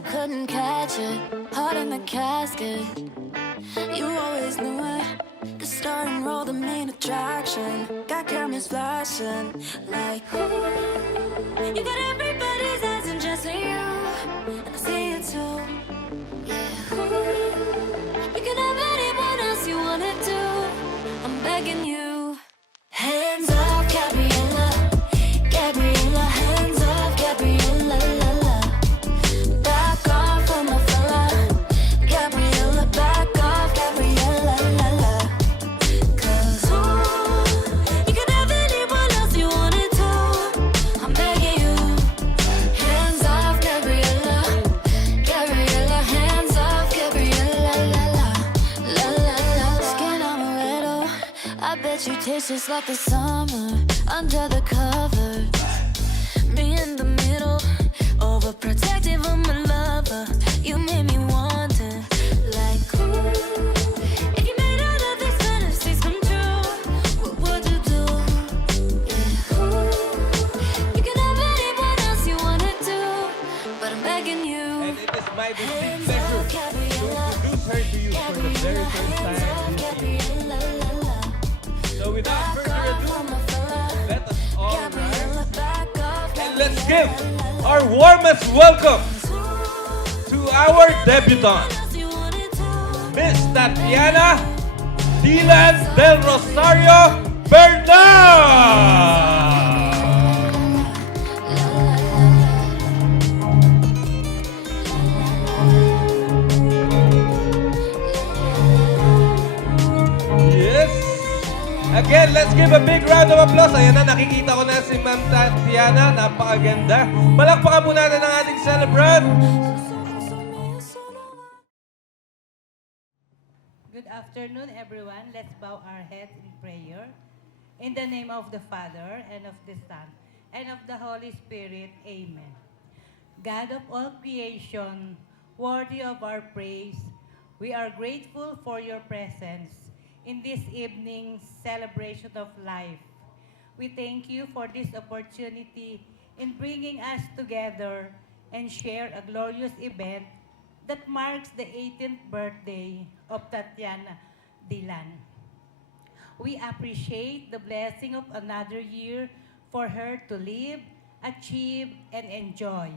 I couldn't catch it. Heart in the casket. You always knew it. The star and roll, the main attraction. Got cameras flashing like ooh. You got everybody's eyes and just you. And I see it too. Yeah. Ooh. You can have anyone else you wanna do. I'm begging you. Hands off, Gabriella. Gabriella, hands off, Gabriella. La, la. Back off from my fella. Gabriella, back off, Gabriella. La, la. 'Cause ooh, you can have anyone else you wanna do. I'm begging you. Hands off, Gabriella. Gabriella, hands off, Gabriella. La, la. La, la, la. Skin amaretto. I bet you taste just like the summer under the covers. Me in the middle, overprotective of my lover. You made me wonder, like ooh, if you made all of these fantasies come true, what would you do? Yeah, ooh, you can have anyone else you wanna do, but I'm begging you. And it is my distinct pleasure to introduce her to you for the very first time this evening. So without further ado, let us all rise and let's give our warmest welcome to our debutante, Miss Tatiana Dylan Del Rosario Bernal. Yes! Again, let's give a big round of applause. Ayan na, nakikita ko na si Ma'am Tatiana. Napakaganda. Palakpakan po natin ang ating celebrant. Good afternoon, everyone. Let's bow our heads in prayer. In the name of the Father, and of the Son, and of the Holy Spirit. Amen. God of all creation, worthy of our praise, we are grateful for your presence in this evening's celebration of life. We thank you for this opportunity in bringing us together and share a glorious event that marks the 18th birthday of Tatiana Dylan. We appreciate the blessing of another year for her to live, achieve, and enjoy.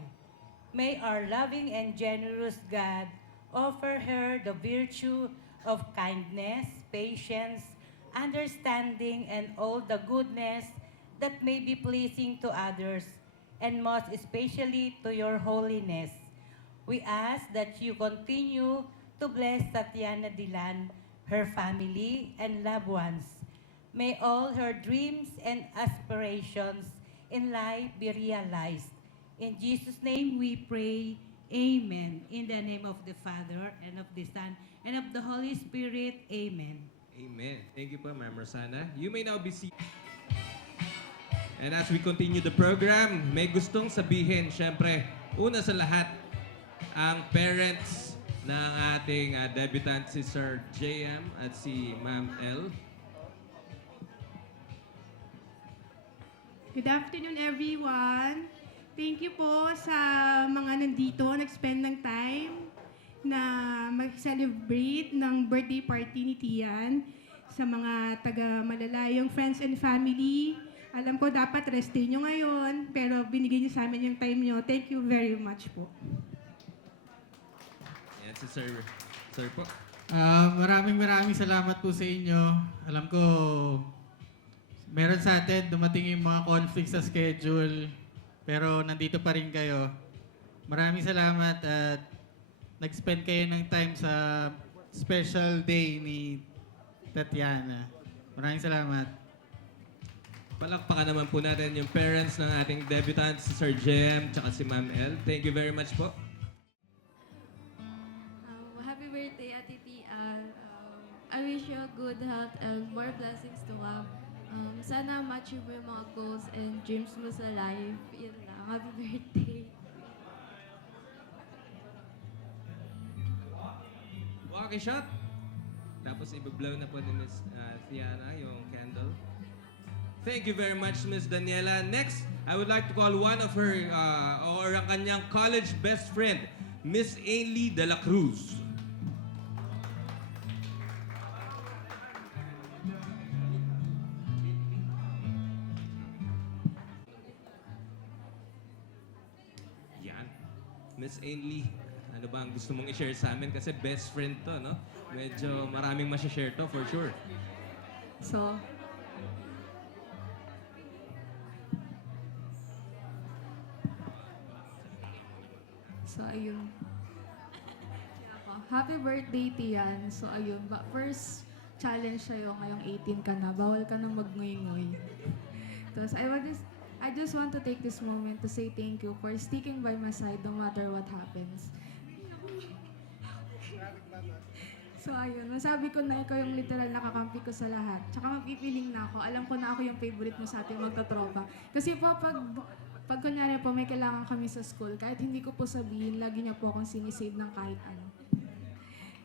May our loving and generous God offer her the virtue of kindness, patience, understanding, and all the goodness that may be pleasing to others, and most especially to your holiness. We ask that you continue to bless Tatiana Dylan, her family, and loved ones. May all her dreams and aspirations in life be realized. In Jesus' name we pray, Amen. In the name of the Father, and of the Son, and of the Holy Spirit, Amen. Amen. Thank you po, Ma'am Rosana. You may now be seated. And as we continue the program, may gustong sabihin, syempre, una sa lahat, ang parents ng ating debutant si Sir JM at si Ma'am L. Good afternoon, everyone. Thank you po sa mga nandito, nag-spend ng time na mag-celebrate ng birthday party ni Tian. Sa mga taga-malalayong friends and family, alam ko dapat rest day nyo ngayon, pero binigay niyo sa amin yung time nyo. Thank you very much po. Yan si Sir. Sir po. Maraming salamat po sa inyo. Alam ko, meron sa atin, dumating yung mga conflicts sa schedule, pero nandito pa rin kayo. Maraming salamat at nag-spend kayo ng time sa special day ni Tatiana. Maraming salamat. Palakpakan naman po natin yung parents ng ating debutant, si Sir JM at si Ma'am L. Thank you very much po. Happy birthday, Ate Tian. I wish you a good health and more blessings to come. Sana ma-achieve mo yung mga goals and dreams mo sa life. Yun lang. Happy birthday. Walkie shot. Tapos ibablow na po ni Miss Tiana yung candle. Thank you very much, Miss Daniela. Next, I would like to call one of her, or ang kanyang college best friend, Miss Ainley de la Cruz. Yan. Miss Ainley, ano ba ang gusto mong i-share sa amin? Kasi best friend to, no? Medyo maraming masya-share to, for sure. So, ayun. Happy birthday, Tian. So, ayun. First challenge sa'yo ngayong 18 ka na. Bawal ka na magngoy-ngoy. Tapos, I just want to take this moment to say thank you for sticking by my side no matter what happens. So, ayun. Masabi ko na ikaw yung literal nakakampi ko sa lahat. Tsaka mapipiling na ako. Alam ko na ako yung favorite mo sa ating magtatropa. Kasi po, pag kunyari po may kailangan kami sa school, kahit hindi ko po sabihin, lagi niya po akong sinisave ng kahit ano.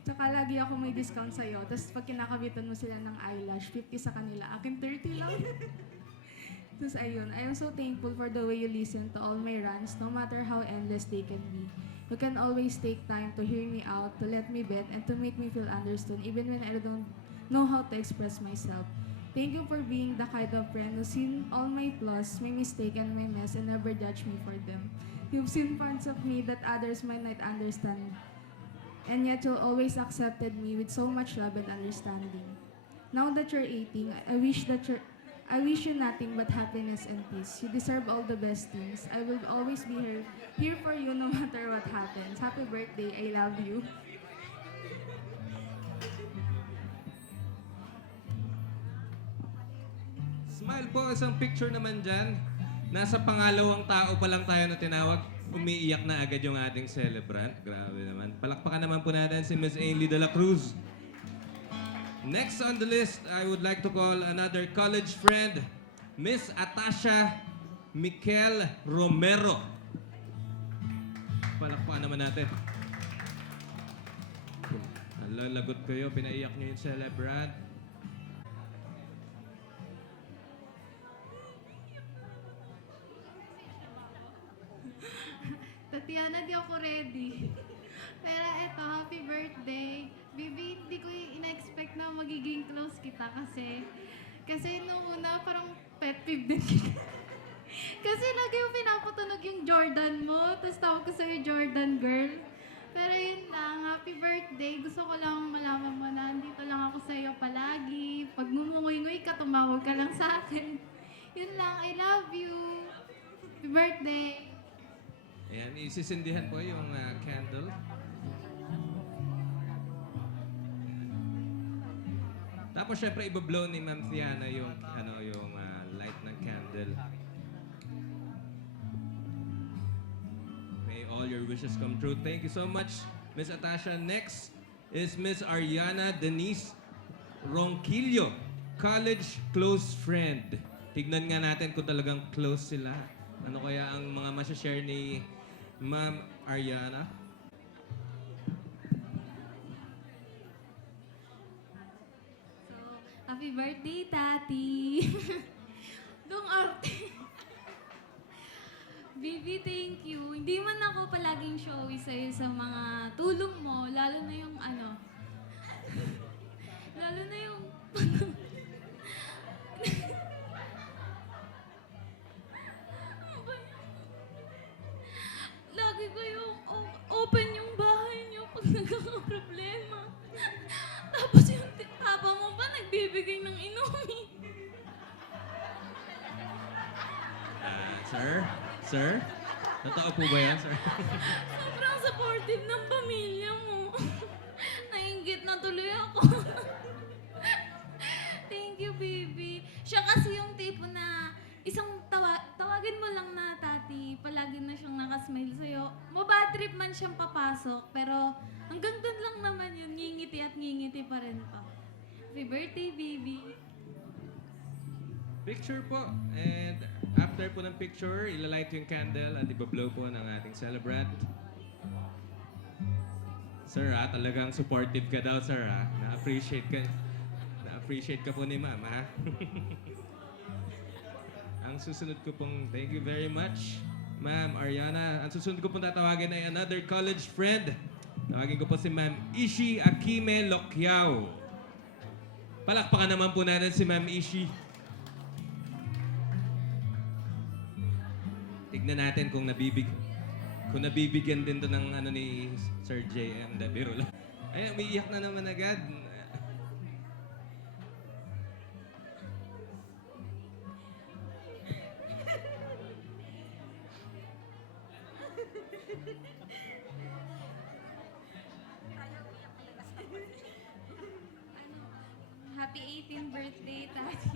Tsaka lagi ako may discount sa'yo. Tapos pag kinakabitan mo sila ng eyelash, 50 sa kanila, akin 30 lang. Tapos ayun, I am so thankful for the way you listen to all my rants, no matter how endless they can be. You can always take time to hear me out, to let me vent, and to make me feel understood, even when I don't know how to express myself. Thank you for being the kind of friend who's seen all my flaws, my mistake, and my mess, and never judge me for them. You've seen parts of me that others might not understand, and yet you always accepted me with so much love and understanding. Now that you're 18, I wish you nothing but happiness and peace. You deserve all the best things. I will always be here for you no matter what happens. Happy birthday, I love you. Smile po, isang picture naman dyan. Nasa pangalawang tao pa lang tayo na tinawag. Umiiyak na agad yung ating celebrant. Grabe naman. Palakpakan naman po natin si Miss Ainley de la Cruz. Next on the list, I would like to call another college friend, Miss Atasha Mikel Romero. Palakpakan naman natin. Nalalagot kayo, pinaiyak niyo yung celebrant. Tatiana, di ako ready. Pero eto, happy birthday. Bibi, hindi ko ina-expect na magiging close kita kasi nung una parang pet peeve din kita. Kasi lagi yung pinapatunog yung Jordan mo, tapos tawag ko sa'yo Jordan girl. Pero yun lang, happy birthday. Gusto ko lang malaman mo na andito lang ako sa'yo palagi. Pag ngumungoy-ngoy ka, tumawag ka lang sa akin. Yun lang, I love you. Happy birthday. Ayan, isisindihan po yung candle. Tapos syempre ibablow ni Ma'am Tiana yung light ng candle. May all your wishes come true. Thank you so much, Miss Atasha. Next is Miss Ariana Denise Ronquillo, college close friend. Tignan nga natin kung talagang close sila. Ano kaya ang mga masashare ni Ma'am Ariana? Happy birthday, Tati! Dong arte. Bibi, thank you. Hindi man ako palaging showy sa'yo sa mga tulong mo, lalo na yung lalo na yung lagi ko yung open yung bahay niyo pag nagkakaproblema. Tapos yung papa mo pa nagbibigay ng inumin. Sir? Totoo po ba yan, sir? Sobrang supportive ng pamilya mo. Nainggit na tuloy ako. Thank you, baby. Siya kasi yung tipo na isang tawagin mo lang na tati, palagi na siyang nakasmile sa'yo. Mabad trip man siyang papasok, pero hanggang doon lang naman yun, ngingiti at ngingiti pa rin pa. Happy birthday, baby. Picture po. And after po ng picture, ilalight yung candle at ibablow po ng ating celebrant. Sir, talagang supportive ka daw, sir, Na-appreciate ka. Na-appreciate ka po ni ma'am, Ang susunod ko pong thank you very much Ma'am Ariana. Ang susunod ko pong tatawagin ay another college friend. Tawagin ko po si Ma'am Ishi Akime Lokyao. Palakpakan naman po natin si Ma'am Ishi. Tignan natin kung nabibigyan din to ng ano ni Sir JM. Biro lang. Ay, umiiyak na naman agad. Happy 18th birthday, Tati.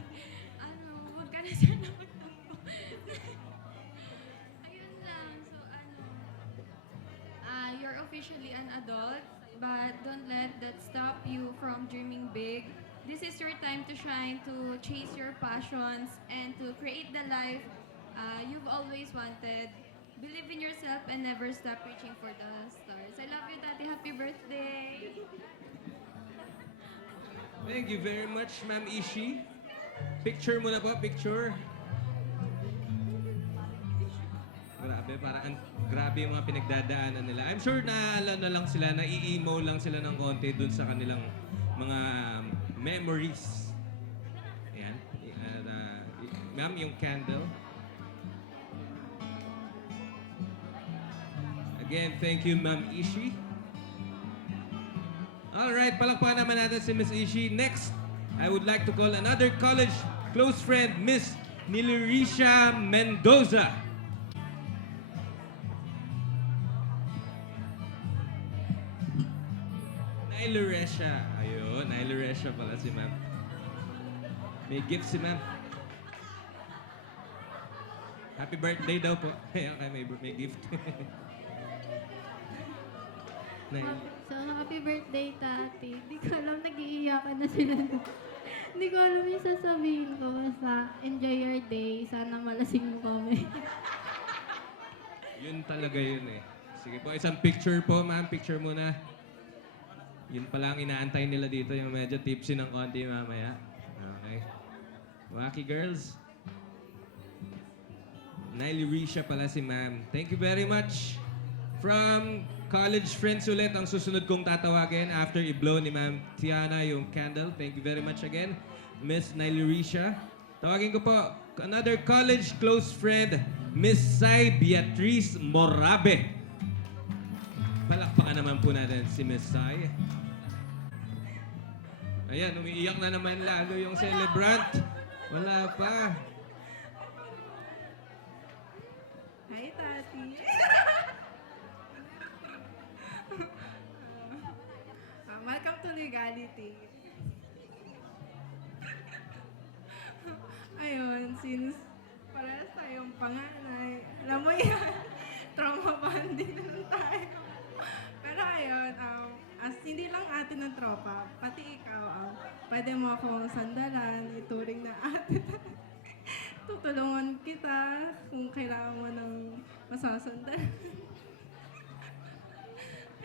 Huwag ka na sana magtampo. Ayun lang. So, you're officially an adult, but don't let that stop you from dreaming big. This is your time to shine, to chase your passions, and to create the life you've always wanted. Believe in yourself and never stop reaching for the stars. I love you, Tati. Happy birthday! Thank you very much, Ma'am Ishi. Picture muna po, picture. Grabe, parang grabe yung mga pinagdadaanan nila. I'm sure na lang sila, nai-emo lang sila ng konti dun sa kanilang mga memories. Ayan. Ma'am, yung candle. Again, thank you, Ma'am Ishi. Alright, palakpakan naman natin si Miss Ishi. Next, I would like to call another college close friend, Miss Nilirisha Mendoza. Nilirisha. Ayun, Nilirisha pala si ma'am. May gift si ma'am. Happy birthday daw po. Kaya may gift. So, happy birthday, Tati. Di ko alam, nag-iiyakan na sila. Hindi ko alam yung sasabihin ko. Basta, enjoy your day. Sana malasing mo kami. Yun talaga yun eh. Sige po, isang picture po, ma'am. Picture muna. Yun pala ang inaantay nila dito, yung medyo tipsy ng konti mamaya. Okay. Wacky girls. Nilirisha pala si ma'am. Thank you very much. From college friends ulit ang susunod kong tatawagin after i-blow ni Ma'am Tiana yung candle. Thank you very much again, Miss Nilirisha. Tawagin ko po another college close friend, Miss Sai Beatriz Morabe. Palakpakan naman po natin si Miss Sai. Ayan, umiiyak na naman lalo yung celebrant. Wala pa. Hi, Tati. Welcome to Legality. Ayun, since parehas tayong panganay, alam mo yan, trauma bonding na lang tayo. Pero ayun, as hindi lang atin ng tropa, pati ikaw, pwede mo akong sandalan, ituring na atin. Tutulungan kita kung kailangan mo ng masasandalan.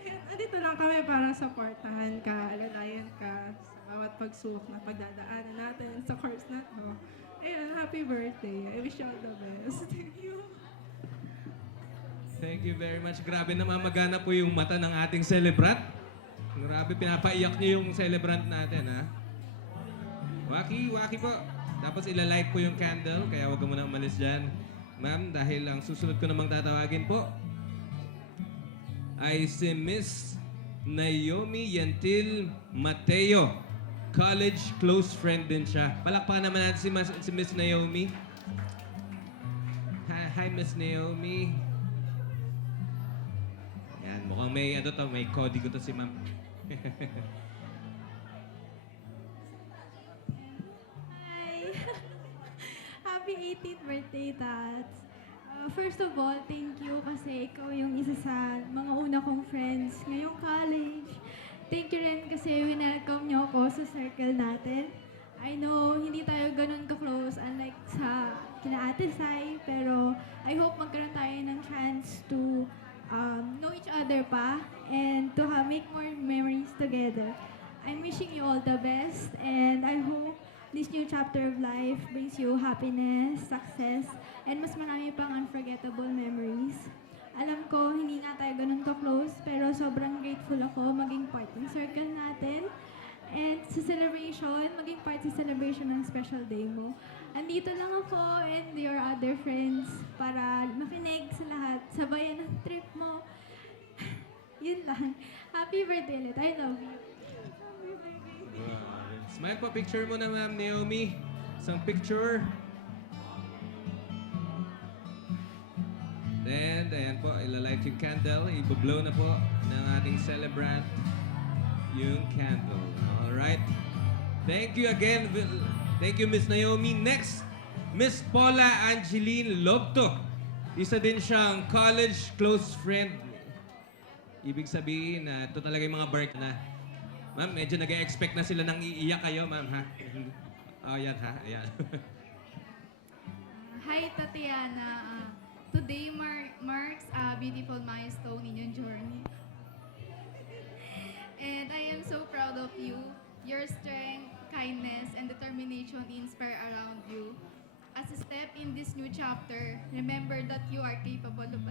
Andito lang kami para supportahan ka, alalayan ka sa bawat pagsubok na pagdadaanan natin sa course na to. Ayun, happy birthday. I wish you all the best. Thank you. Thank you very much. Grabe namamagana po yung mata ng ating celebrant. Grabe, pinapaiyak niyo yung celebrant natin, ha? Waki po. Tapos ilalight po yung candle, kaya huwag ka muna umalis dyan. Ma'am, dahil ang susunod ko namang tatawagin po ay si Miss Naomi Yantil Mateo. College close friend din siya. Palakpakan naman natin si Miss Naomi. Hi, Miss Naomi. Yan, mukhang may código to si ma'am. Hi! Happy 18th birthday, Tats. First of all, thank you kasi ikaw yung isa sa mga una kong friends ngayong college. Thank you rin kasi winelcome niyo ako sa circle natin. I know hindi tayo ganun ka-close unlike sa kina Ate Sai, pero I hope magkaroon tayo ng chance to know each other pa and to make more memories together. I'm wishing you all the best and I hope this new new chapter of life brings you happiness, success, and mas marami pang unforgettable memories. Alam ko, hindi nga tayo ganun ka-close, pero sobrang grateful ako maging part ng circle natin. And sa celebration, maging part sa celebration ng special day mo. Andito lang ako and your other friends para makinig sa lahat. Sabayan ng trip mo. Yun lang. Happy birthday ulit. I love you. Smile po, picture mo na Ma'am Naomi. Isang picture. Then, ayan po, ilalight yung candle. Ibablow na po ng ating celebrant yung candle. Alright. Thank you again. Thank you, Miss Naomi. Next, Miss Paula Angeline Lobto. Isa din siyang college close friend. Ibig sabihin na ito talaga yung mga birth na. Ma'am, medyo nag-expect na sila nang iiyak kayo, ma'am, ha? Oh, yan, ha? Ayan. Hi, Tatiana. Today marks a beautiful milestone in your journey. And I am so proud of you. Your strength, kindness, and determination inspire around you. As a step in this new chapter, remember that you are capable of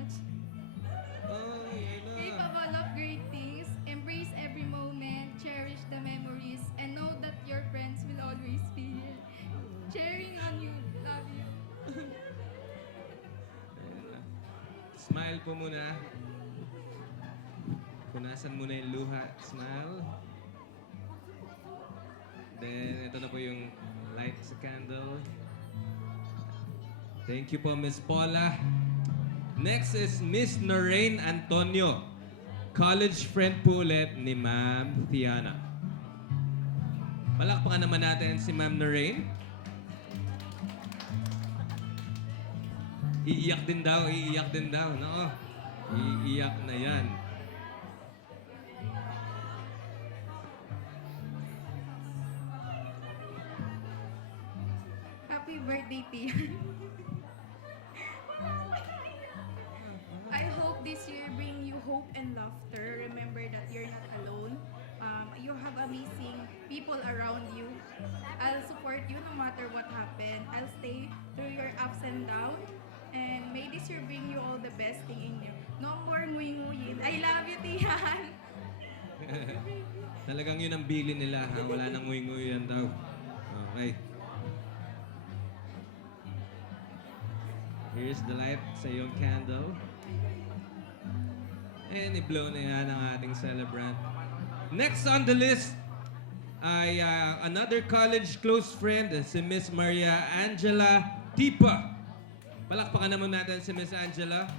Oh, yan na. capable of great things. Embrace every moment, cherish the memories, and know that your friends will always be here, cheering on you. Love you. Ayan na. Smile po muna. Punasan muna yung luha. Smile. Then, ito na po yung light sa candle. Thank you po, Miss Paula. Next is Miss Noreen Antonio. College friend po ulit ni Ma'am Tiana. Palakpakan naman natin si Ma'am Noreen. Iiyak din daw, iiyak din daw. Nako, iiyak na yan. Happy birthday, Tia. I hope this year bring you hope and laughter. Remember that you're not alone. You have amazing people around you. I'll support you no matter what happens. I'll stay through your ups and downs. And may this year bring you all the best thing in you. No more nguy-nguyin. I love you, Tiyan. Talagang yun ang bilin nila, ha? Wala nang nguy-nguyan daw. Okay. Here's the light sa iyong candle. And i-blow na yan ang ating celebrant. Next on the list ay another college close friend, si Miss Maria Angela Tipa. Palakpakan naman natin si Miss Angela.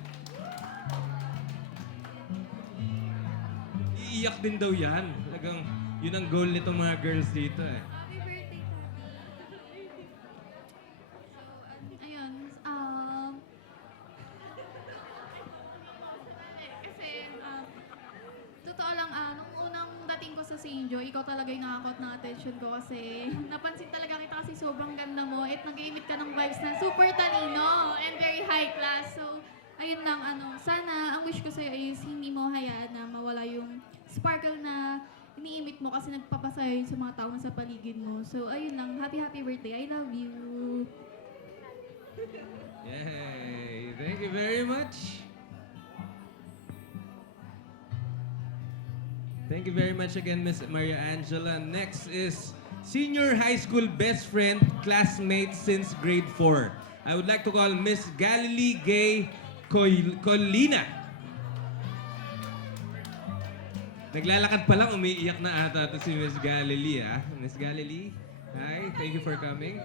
Iiyak din daw yan. Talagang yun ang goal nitong mga girls dito eh. Happy birthday, Tati. So, ayun, kasi, totoo lang, nung unang dating ko sa St. Joe, ikaw talaga yung nakakot ng attention ko kasi napansin talaga kita kasi sobrang ganda mo at nag-emit ka ng vibes na super talino and very high class. So, ayun lang, sana ang wish ko sa'yo is hindi mo hayaan na mawala yung sparkle na ini-emit mo kasi nagpapasaya yun sa mga tao na sa paligid mo. So, ayun lang. Happy birthday. I love you. Yay! Thank you very much. Thank you very much again, Miss Maria Angela. Next is senior high school best friend, classmate since grade 4. I would like to call Miss Galilee Gay Colina. Naglalakad pa lang, umiiyak na ata ito si Miss Galilee, ha? Miss Galilee, hi, thank you for coming.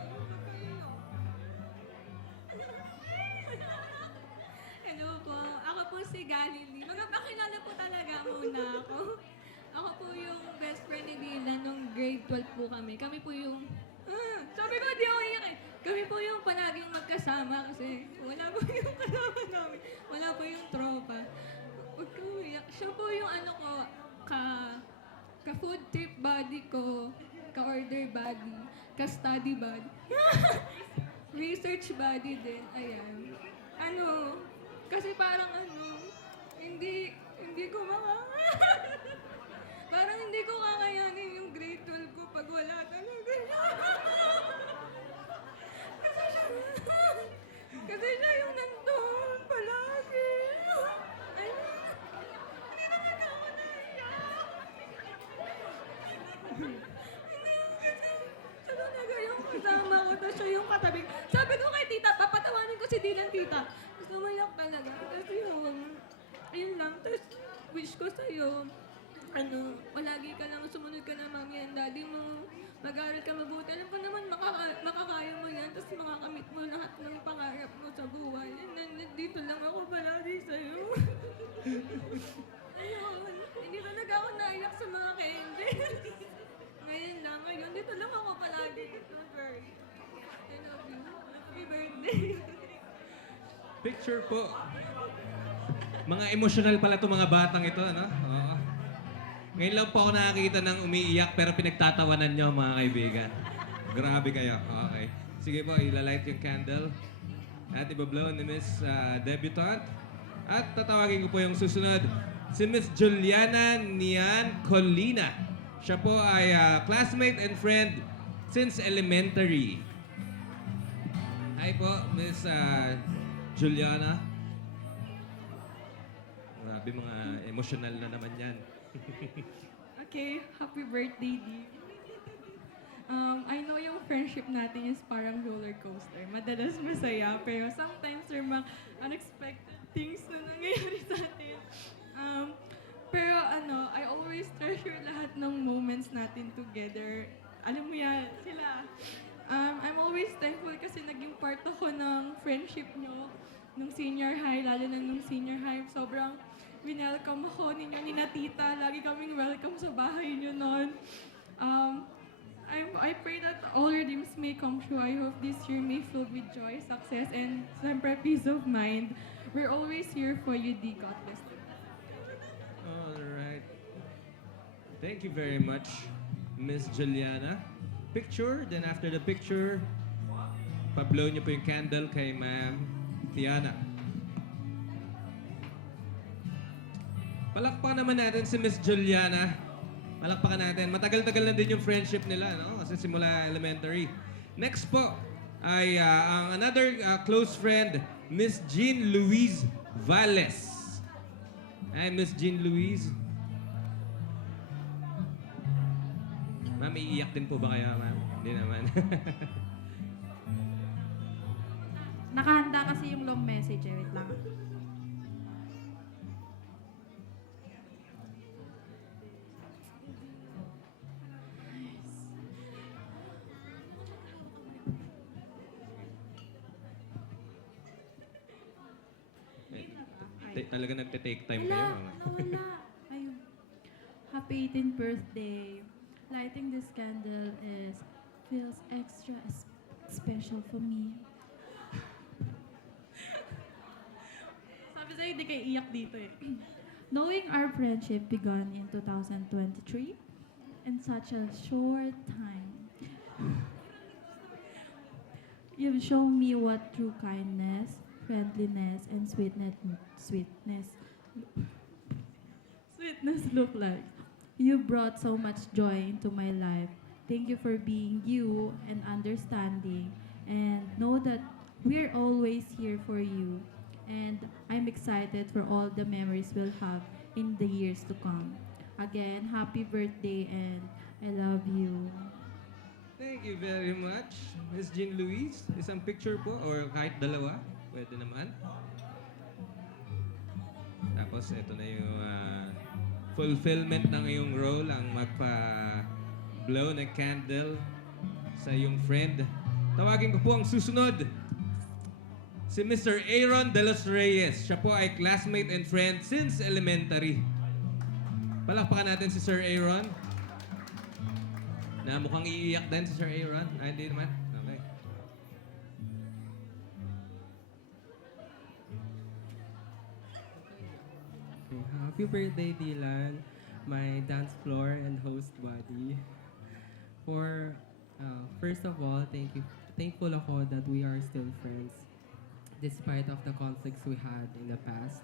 Hello po. Ako po si Galilee. Magpapakilala po talaga muna ako. Ako po yung best friend ni Dylan nung grade 12 po kami. Kami po yung... sabi ko, di ako iyak eh. Kami po yung palaging magkasama kasi wala po yung kasama namin. Wala po yung tropa. Huwag ka umiyak. Siya po yung ka-food trip buddy ko, ka-order buddy, ka-study buddy. Research buddy din. Ayan. Kasi parang hindi ko parang hindi ko kakayanin yung grade 12 ko pag wala talaga siya. kasama ko, tapos siya yung katabi. Sabi ko kay tita, papatawanin ko si Dylan, tita. Tapos lumayak talaga. Tapos yun, ayun lang. Tapos wish ko sa'yo, palagi ka lang, sumunod ka na mami and daddy mo. Mag-aaral ka mabuti. Alam ko naman, makakaya mo yan. Tapos makakamit mo lahat ng pangarap mo sa buhay. And nandito lang ako palagi sa'yo. Ayun, hindi talaga ako naiyak sa mga candy. Ngayon, dito lang ako palagi. Don't worry. I love you. Happy birthday. Picture po. Mga emotional pala itong mga batang ito, ano? Oo. Ngayon lang po ako nakakita ng umiiyak pero pinagtatawanan nyo, mga kaibigan. Grabe kayo. Okay. Sige po, ilalight yung candle. At ibablow ni Miss Debutante. At tatawagin ko po yung susunod. Si Miss Juliana Nian Colina. Siya po ay classmate and friend since elementary. Hi po, Miss Juliana. Grabe, mga emotional na naman yan. Okay, happy birthday, Dee. I know yung friendship natin is parang roller coaster. Madalas masaya, pero sometimes there mga unexpected things na nangyayari sa atin. Pero I always treasure lahat ng moments natin together. Alam mo yan, sila. I'm always thankful kasi naging part ako ng friendship nyo nung senior high, lalo na nung senior high. Sobrang winelcome ako ninyo ni na tita. Lagi kaming welcome sa bahay nyo noon. I pray that all your dreams may come true. I hope this year may filled with joy, success, and siyempre peace of mind. We're always here for you, D. God bless you. Alright. Thank you very much, Miss Juliana. Picture, then after the picture, pa-blow niyo po yung candle kay Ma'am Tiana. Palakpakan naman natin si Miss Juliana. Palakpakan natin. Matagal-tagal na din yung friendship nila, no? Kasi simula elementary. Next po ay ang another close friend, Miss Jean Louise Valles. Hi, Miss Jean Louise. Ma'am, iiyak din po ba kaya, ma'am? Hindi naman. Nakahanda kasi yung long message eh. Wait lang. Talaga nagte-take time kayo, Wala, mama. nawala. Ayun. Happy 18th birthday. Lighting this candle feels extra special for me. Sabi sa'yo, hindi kayo iyak dito eh. Knowing our friendship began in 2023 in such a short time, you've shown me what true kindness, friendliness, and sweetness look like. You brought so much joy into my life. Thank you for being you and understanding, and know that we're always here for you. And I'm excited for all the memories we'll have in the years to come. Again, happy birthday and I love you. Thank you very much, Miss Jean Louise. Isang picture po, or kahit dalawa, pwede naman. Tapos, ito na yung fulfillment ng iyong role, ang magpa-blow ng candle sa iyong friend. Tawagin ko po ang susunod. Si Mr. Aaron De Los Reyes. Siya po ay classmate and friend since elementary. Palakpakan natin si Sir Aaron. Na mukhang iiyak din si Sir Aaron. Ay, hindi naman. Okay. Happy birthday, Dylan, my dance floor and host buddy. First of all, thankful ako that we are still friends despite of the conflicts we had in the past.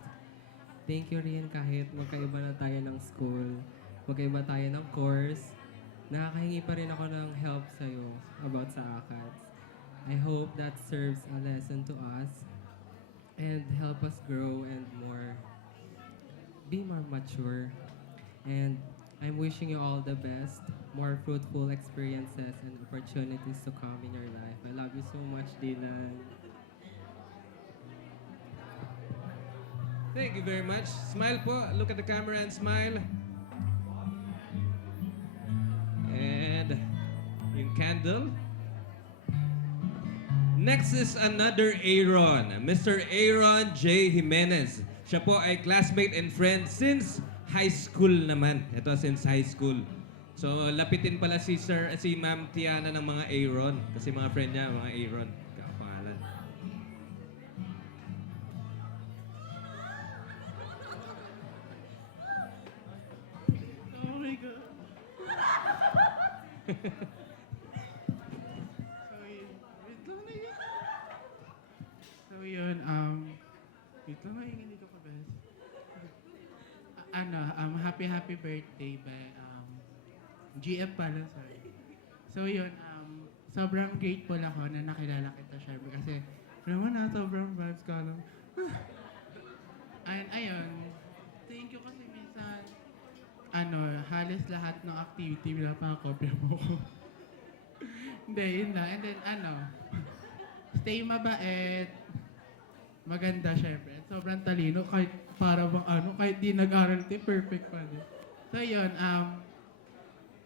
Thank you rin kahit magkaiba na tayo ng school, magkaiba tayo ng course, nakakahingi pa rin ako ng help sa'yo about sa ACADS. I hope that serves a lesson to us and help us grow and be more mature. And I'm wishing you all the best more fruitful experiences and opportunities to come in your life. I love you so much, Dylan. Thank you very much. Smile po. Look at the camera and smile. And yung candle. Next is another Aaron, Mr. Aaron J. Jimenez. Siya po ay classmate and friend since high school naman. Ito since high school. So lapitin pala si Ma'am Tiana ng mga Aaron kasi mga friend niya mga Aaron. Pangalan. Oh my God. So yun, wait lang, maingin dito ka, Bes. Happy birthday by, GM pala, sorry. So yun, sobrang grateful ako na nakilala kita, syempre, kasi, naman sobrang vibes ka lang. And ayun, thank you kasi minsan, halos lahat ng activity, pinapakopya mo ko. Hindi, yun lang. And then, stay mabait, maganda syempre. Sobrang talino, kahit para bang kahit di nag-aral tayo, perfect pa din. So yun,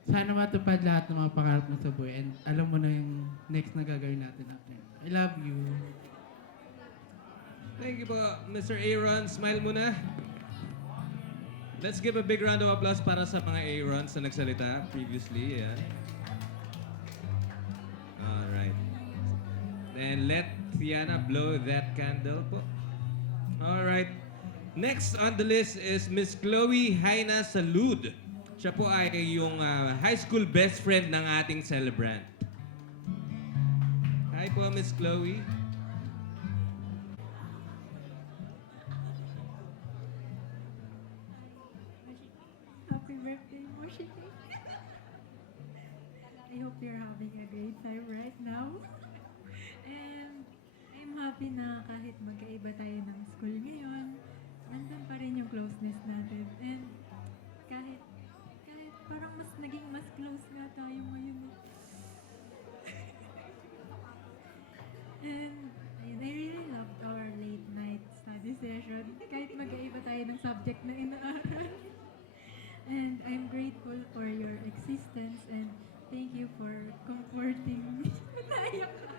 sana matupad lahat ng mga pangarap mo sa buhay. And alam mo na yung next na gagawin natin after. I love you. Thank you po, Mr. Aaron. Smile muna. Let's give a big round of applause para sa mga Aarons na nagsalita previously. Yeah. Alright. Then let Tiana blow that candle po. Alright. Next on the list is Miss Chloe Haina Salud. Siya po ay yung high school best friend ng ating celebrant. Hi po, Miss Chloe. Happy birthday, Moshi. I hope you're having a great time right now. And I'm happy na kahit magkaiba tayo ng school ngayon, nandun pa rin yung closeness natin. And kahit parang naging mas close nga tayo ngayon. And ayun, I really loved our late night study session. Kahit magkaiba tayo ng subject na inaaral. And I'm grateful for your existence and thank you for comforting me. Naiyak ka.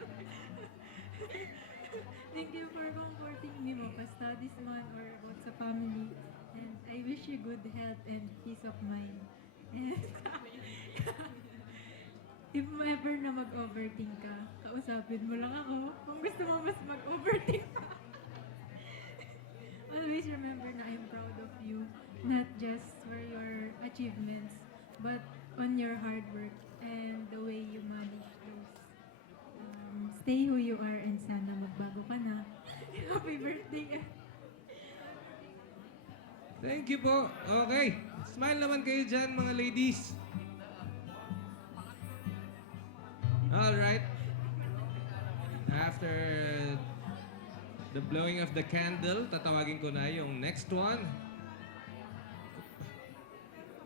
Thank you for comforting me mapa-studies man or about sa family. And I wish you good health and peace of mind. And if ever na mag-overthink ka, kausapin mo lang ako. Kung gusto mo mas mag-overthink ka. Always remember na I'm proud of you. Not just for your achievements, but on your hard work and the way you manage those. Stay who you are and sana magbago ka na. Happy birthday! Thank you po. Okay. Smile naman kayo dyan, mga ladies. Alright. After the blowing of the candle, tatawagin ko na yung next one.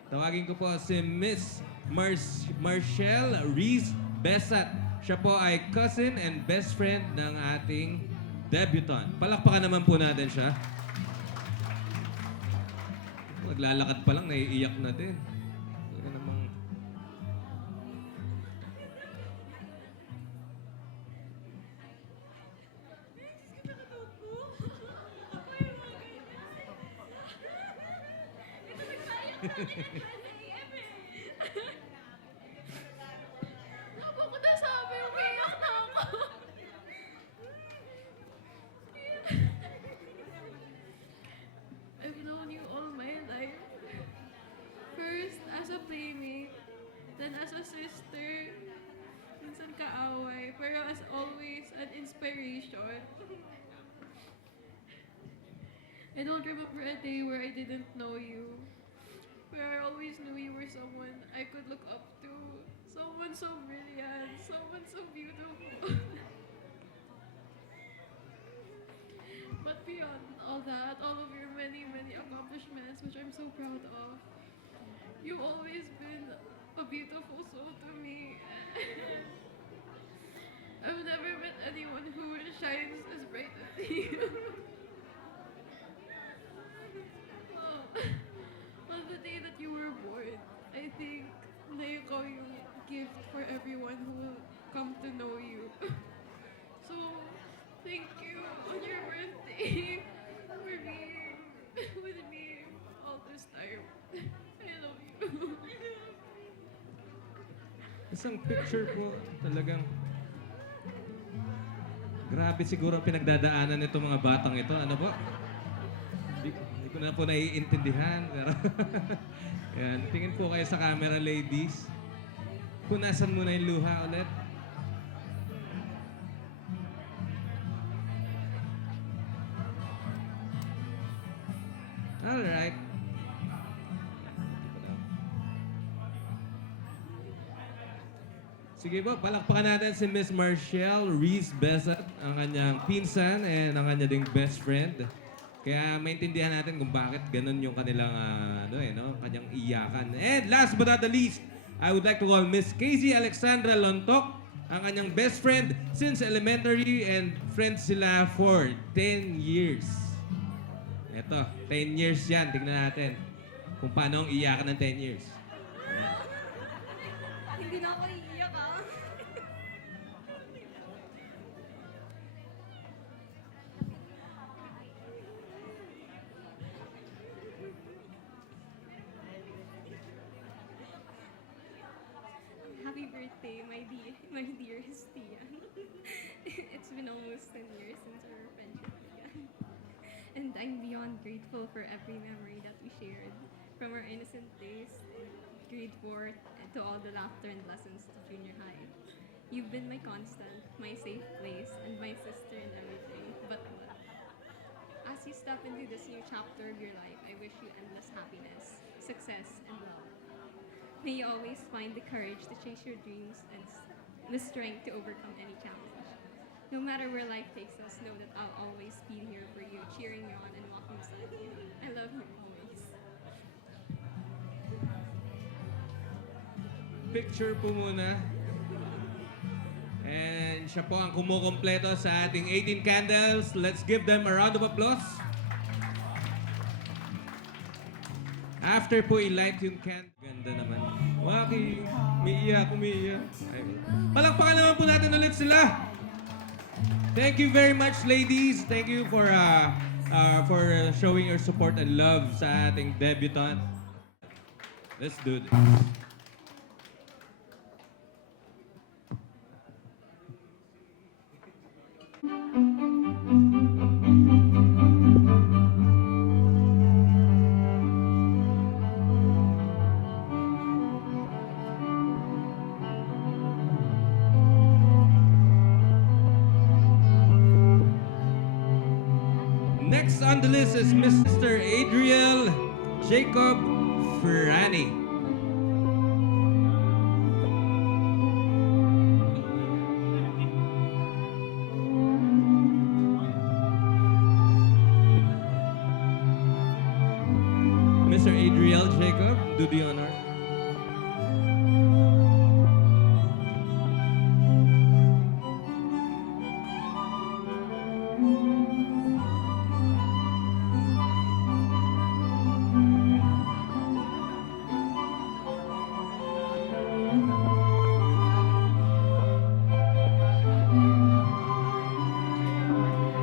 Tawagin ko po si Miss Marshall Reese Besat. Siya po ay cousin and best friend ng ating debutant. Palakpakan naman po natin siya. Maglalakad pa lang, naiiyak na din. Talaga namang... Labo ko na sabi, umiyak na ako. I've known you all my life. First, as a playmate, then as a sister, minsan kaaway, pero as always, an inspiration. I don't remember a day where I didn't know you. Where I always knew you were someone I could look up to. Someone so brilliant, someone so beautiful. But beyond all that, all of your many, many accomplishments, which I'm so proud of, you've always been a beautiful soul to me. I've never met anyone who shines as bright as you. On the day that you were born, I think na ikaw yung gift for everyone who will come to know you. So, thank you on your birthday for being with me all this time. I love you. Isang picture po talagang grabe siguro ang pinagdadaanan nito mga batang ito. Ano po? Hindi ko na po naiintindihan. Pero yan, tingin po kayo sa camera, ladies. Punasan mo na yung luha ulit. Alright. Sige po, palakpakan natin si Miss Marshall Reese Besat, ang kanyang pinsan and ang kanya ding best friend. Kaya maintindihan natin kung bakit ganun yung kanilang kanyang iyakan. And last but not the least, I would like to call Miss Casey Alexandra Lontok, ang kanyang best friend since elementary and friends sila for 10 years. Eto, 10 years yan. Tignan natin kung paano ang iyakan ng 10 years. Hindi na ako iiyak ah. Happy birthday, my dearest Tian. It's been almost 10 years since our friendship began. And I'm beyond grateful for every memory that we shared. From our innocent days, grade 4, to all the laughter and lessons to junior high. You've been my constant, my safe place, and my sister in everything. But as you step into this new chapter of your life, I wish you endless happiness, success, and love. May you always find the courage to chase your dreams and the strength to overcome any challenge. No matter where life takes us, know that I'll always be here for you, cheering you on and walking beside you. I love you always. Picture po muna. And siya po ang kumukompleto sa ating 18 candles. Let's give them a round of applause. After po i-light yung candle. Ganda naman. Waki, umiiyak. Palakpakan naman po natin ulit sila. Thank you very much, ladies. Thank you for showing your support and love sa ating debutant. Let's do this. Next on the list is Mr. Adriel Jacob Ferrani. Mr. Adriel Jacob, do the honor.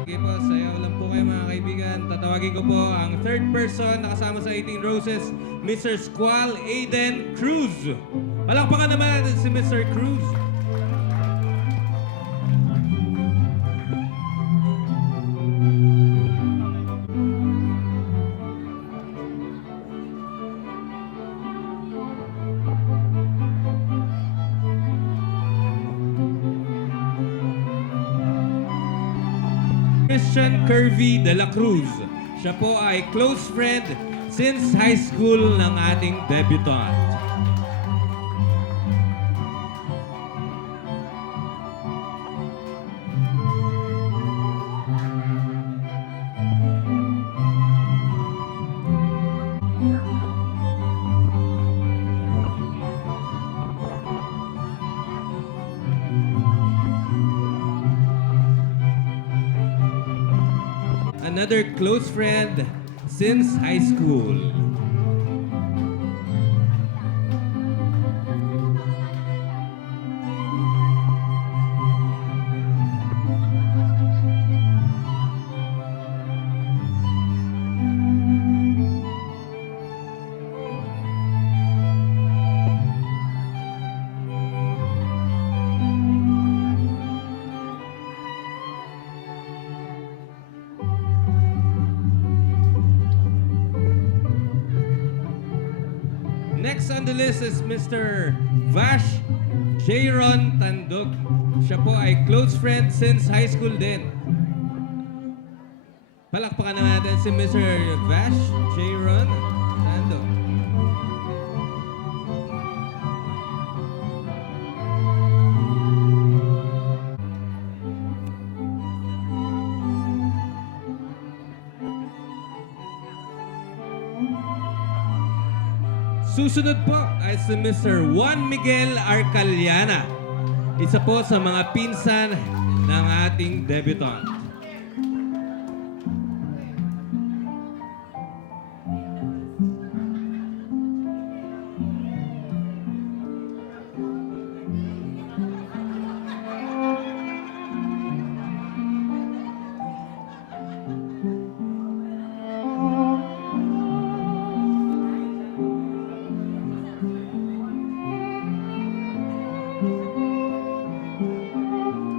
Sige po, sayaw lang po kayo mga kaibigan. Tatawagin ko po ang third person na kasama sa 18 Roses, Mr. Squall Aiden Cruz. Palakpakan naman natin si Mr. Cruz. Christian Curvy de la Cruz. Siya po ay close friend since high school ng ating debutant. another close friend since high school. Next on the list is Mr. Vash Jayron Tandog. Siya po ay close friend since high school din. Palakpakan na natin si Mr. Vash Jayron Tandog. Susunod po ay si Mr. Juan Miguel Arcaliana. Isa po sa mga pinsan ng ating debutant.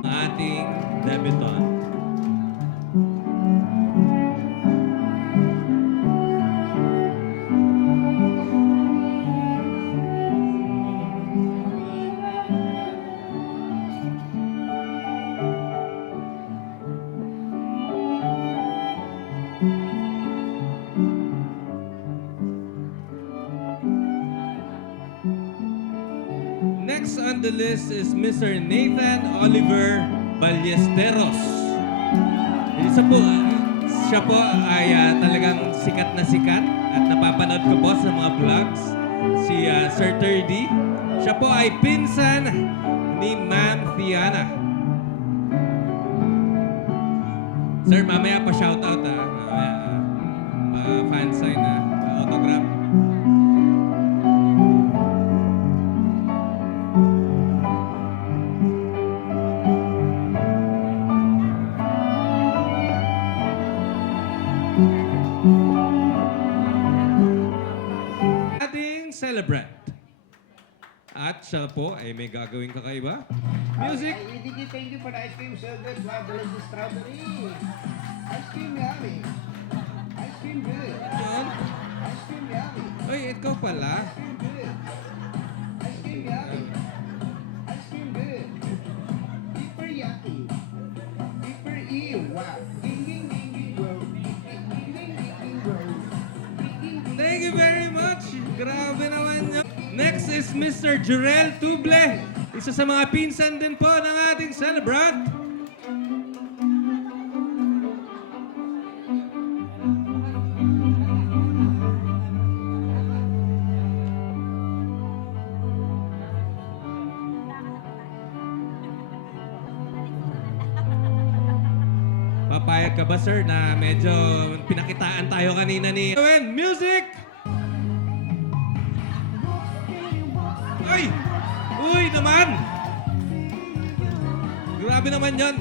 Ating debutant. Next on the list is Mr. Nathan Oliver Ballesteros. Siya po ay talagang sikat na sikat at napapanood ko po sa mga vlogs. Si Sir Turdy. Siya po ay pinsan ni Ma'am Fiana. Sir, mamaya pa shoutout mamaya fan sign autograph. Celebrant. At siya po ay may gagawing kakaiba. Music! Thank you for the ice cream service. Wow, delicious strawberry. Ice cream yummy. Ice cream good. Yan. Ice cream yummy. Ay, ikaw pala. Ice cream good. Ice cream yummy. Ice cream good. Super yucky. Super ew. Wow. Ding ding ding ding bro. Ding ding ding ding bro. Thank you very much. Grabe naman yun. Next is Mr. Jurel Tuble. Isa sa mga pinsan din po ng ating celebrant. Papayag ka ba, sir, na medyo pinakitaan tayo kanina ni Music! Ay! Uy naman! Grabe naman yan!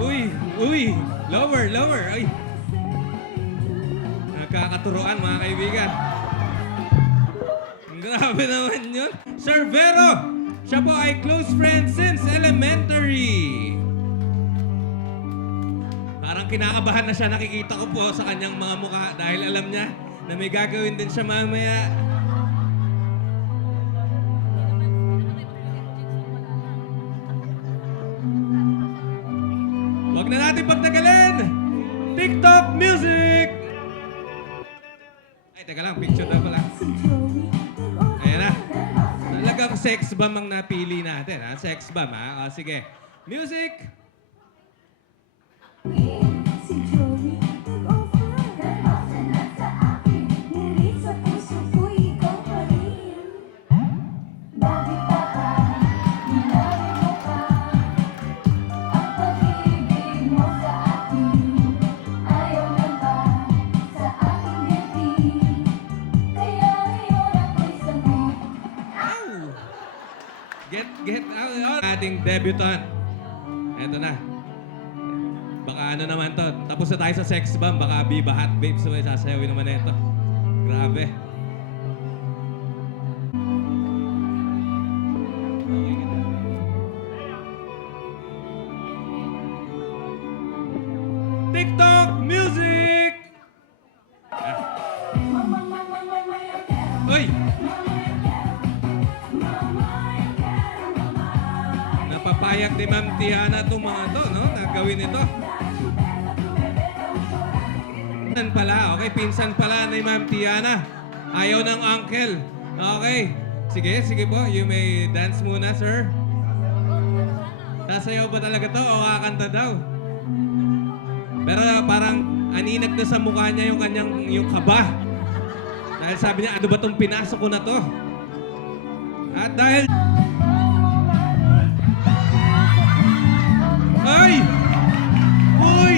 Uy! Lower! Ay! Nakakaturoan, mga kaibigan. Grabe naman yun. Sir Vero! Siya po ay close friend since elementary. Parang kinakabahan na siya, nakikita ko po sa kanyang mga mukha dahil alam niya na may gagawin din siya mamaya. Huwag na natin pagtagalin! TikTok music! Ay, teka lang, picture na pala. Ayan na. Talagang sex bomb ang napili natin, ha? Sex bomb, ha? O, sige. Music! ating debutant. Eto na. Baka ano naman to. Tapos na tayo sa sex bomb. Baka Viva Hot Babes. So, sasayawin naman ito. Grabe. TikTok music! Uy! Napapayag ni Ma'am Tiana itong mga to, no? Nagawin ito. Pinsan pala, okay? Pinsan pala ni Ma'am Tiana. Ayaw ng uncle. Okay. Sige, sige po. You may dance muna, sir. Sasayaw ba talaga to o kakanta daw? Pero parang aninag na sa mukha niya yung kaba. Dahil sabi niya, ano ba itong pinasok ko na to? At dahil... Ay! Uy!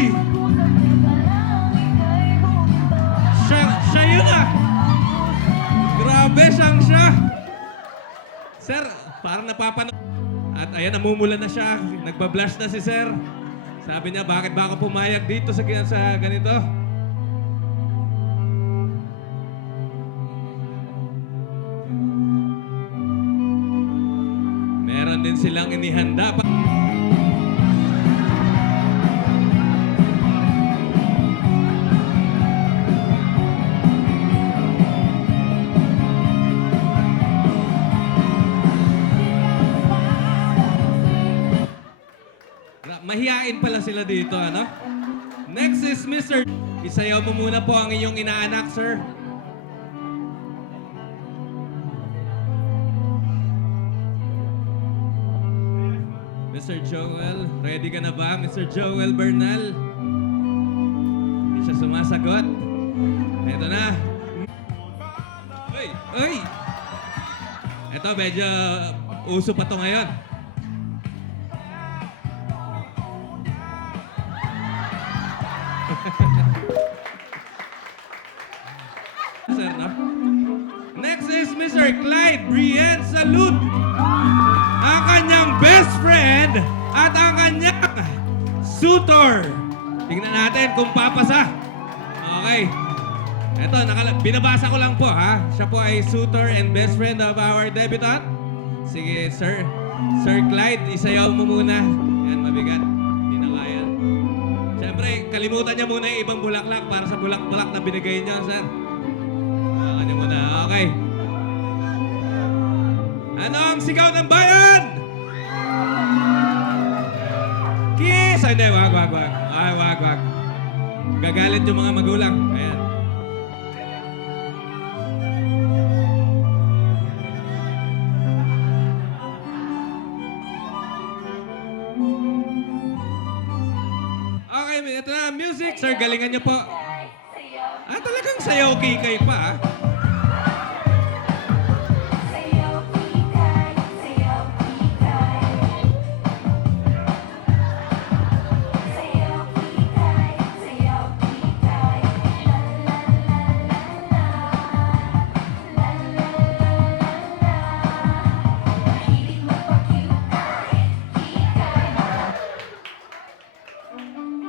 Siya yun ah! Grabe, siyang siya! Sir, parang napapanood. At ayan, namumula na siya. Nagbablush na si sir. Sabi niya, bakit ba ako pumayag dito sa ganito? Meron din silang inihanda pa. Mahihain pala sila dito, ano? Next is Mr. Isayaw mo muna po ang inyong inaanak, sir. Mr. Joel, ready ka na ba? Mr. Joel Bernal? Hindi siya sumasagot. Ito na. Uy! Uy! Ito, medyo uso pa to ngayon. Sir, no? Next is Mr. Clyde Brienne Salud. Ang kanyang best friend at ang kanyang suitor. Tingnan natin kung papasa. Okay. Ito, binabasa ko lang po, ha? Siya po ay suitor and best friend of our debutant. Sige, sir. Sir Clyde, isayaw mo muna. Yan, mabigat. Hindi na kaya. Siyempre, kalimutan niya muna yung ibang bulaklak para sa bulak-bulak na binigay niya, sir. Kanya muna. Okay. Ano ang sigaw ng bayan? Kiss! Ay, hindi. Wag. Ay, wag. Gagalit yung mga magulang. Ayan. Okay, ito na. Music. Sir, galingan niyo po. Talagang sayaw kikay pa, ha?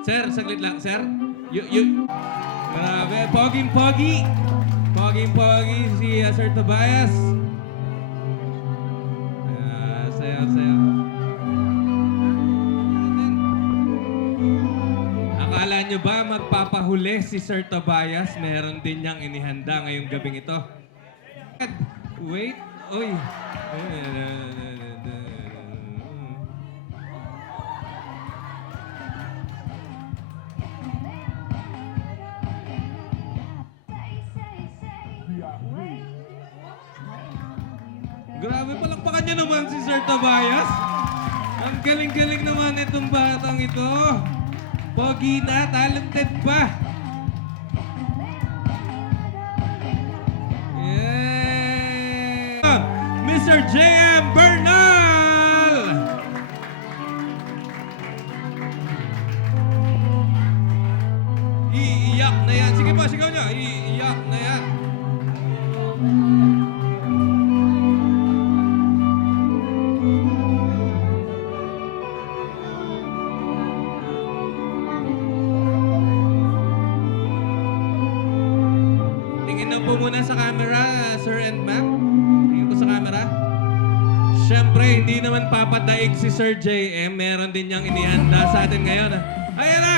Sir, saglit lang, sir. Grabe, poging-pogi. Poging-pogi si Sir Tobias. Sayaw. Akala nyo ba magpapahuli si Sir Tobias? Meron din niyang inihanda ngayong gabing ito. Wait. Uy. Grabe, palakpakan niyo naman si Sir Tobias. Ang galing-galing naman itong batang ito. Pogi na, talented pa. Yeah! Mr. J.M. Bernal! Iiyak na yan. Sige pa, sigaw niya. Iiyak na yan. Tingin na po muna sa camera, Sir and Ma'am. Tingin po sa camera. Siyempre, hindi naman papadaig si Sir JM. Meron din niyang inihanda sa atin ngayon. Ayan na!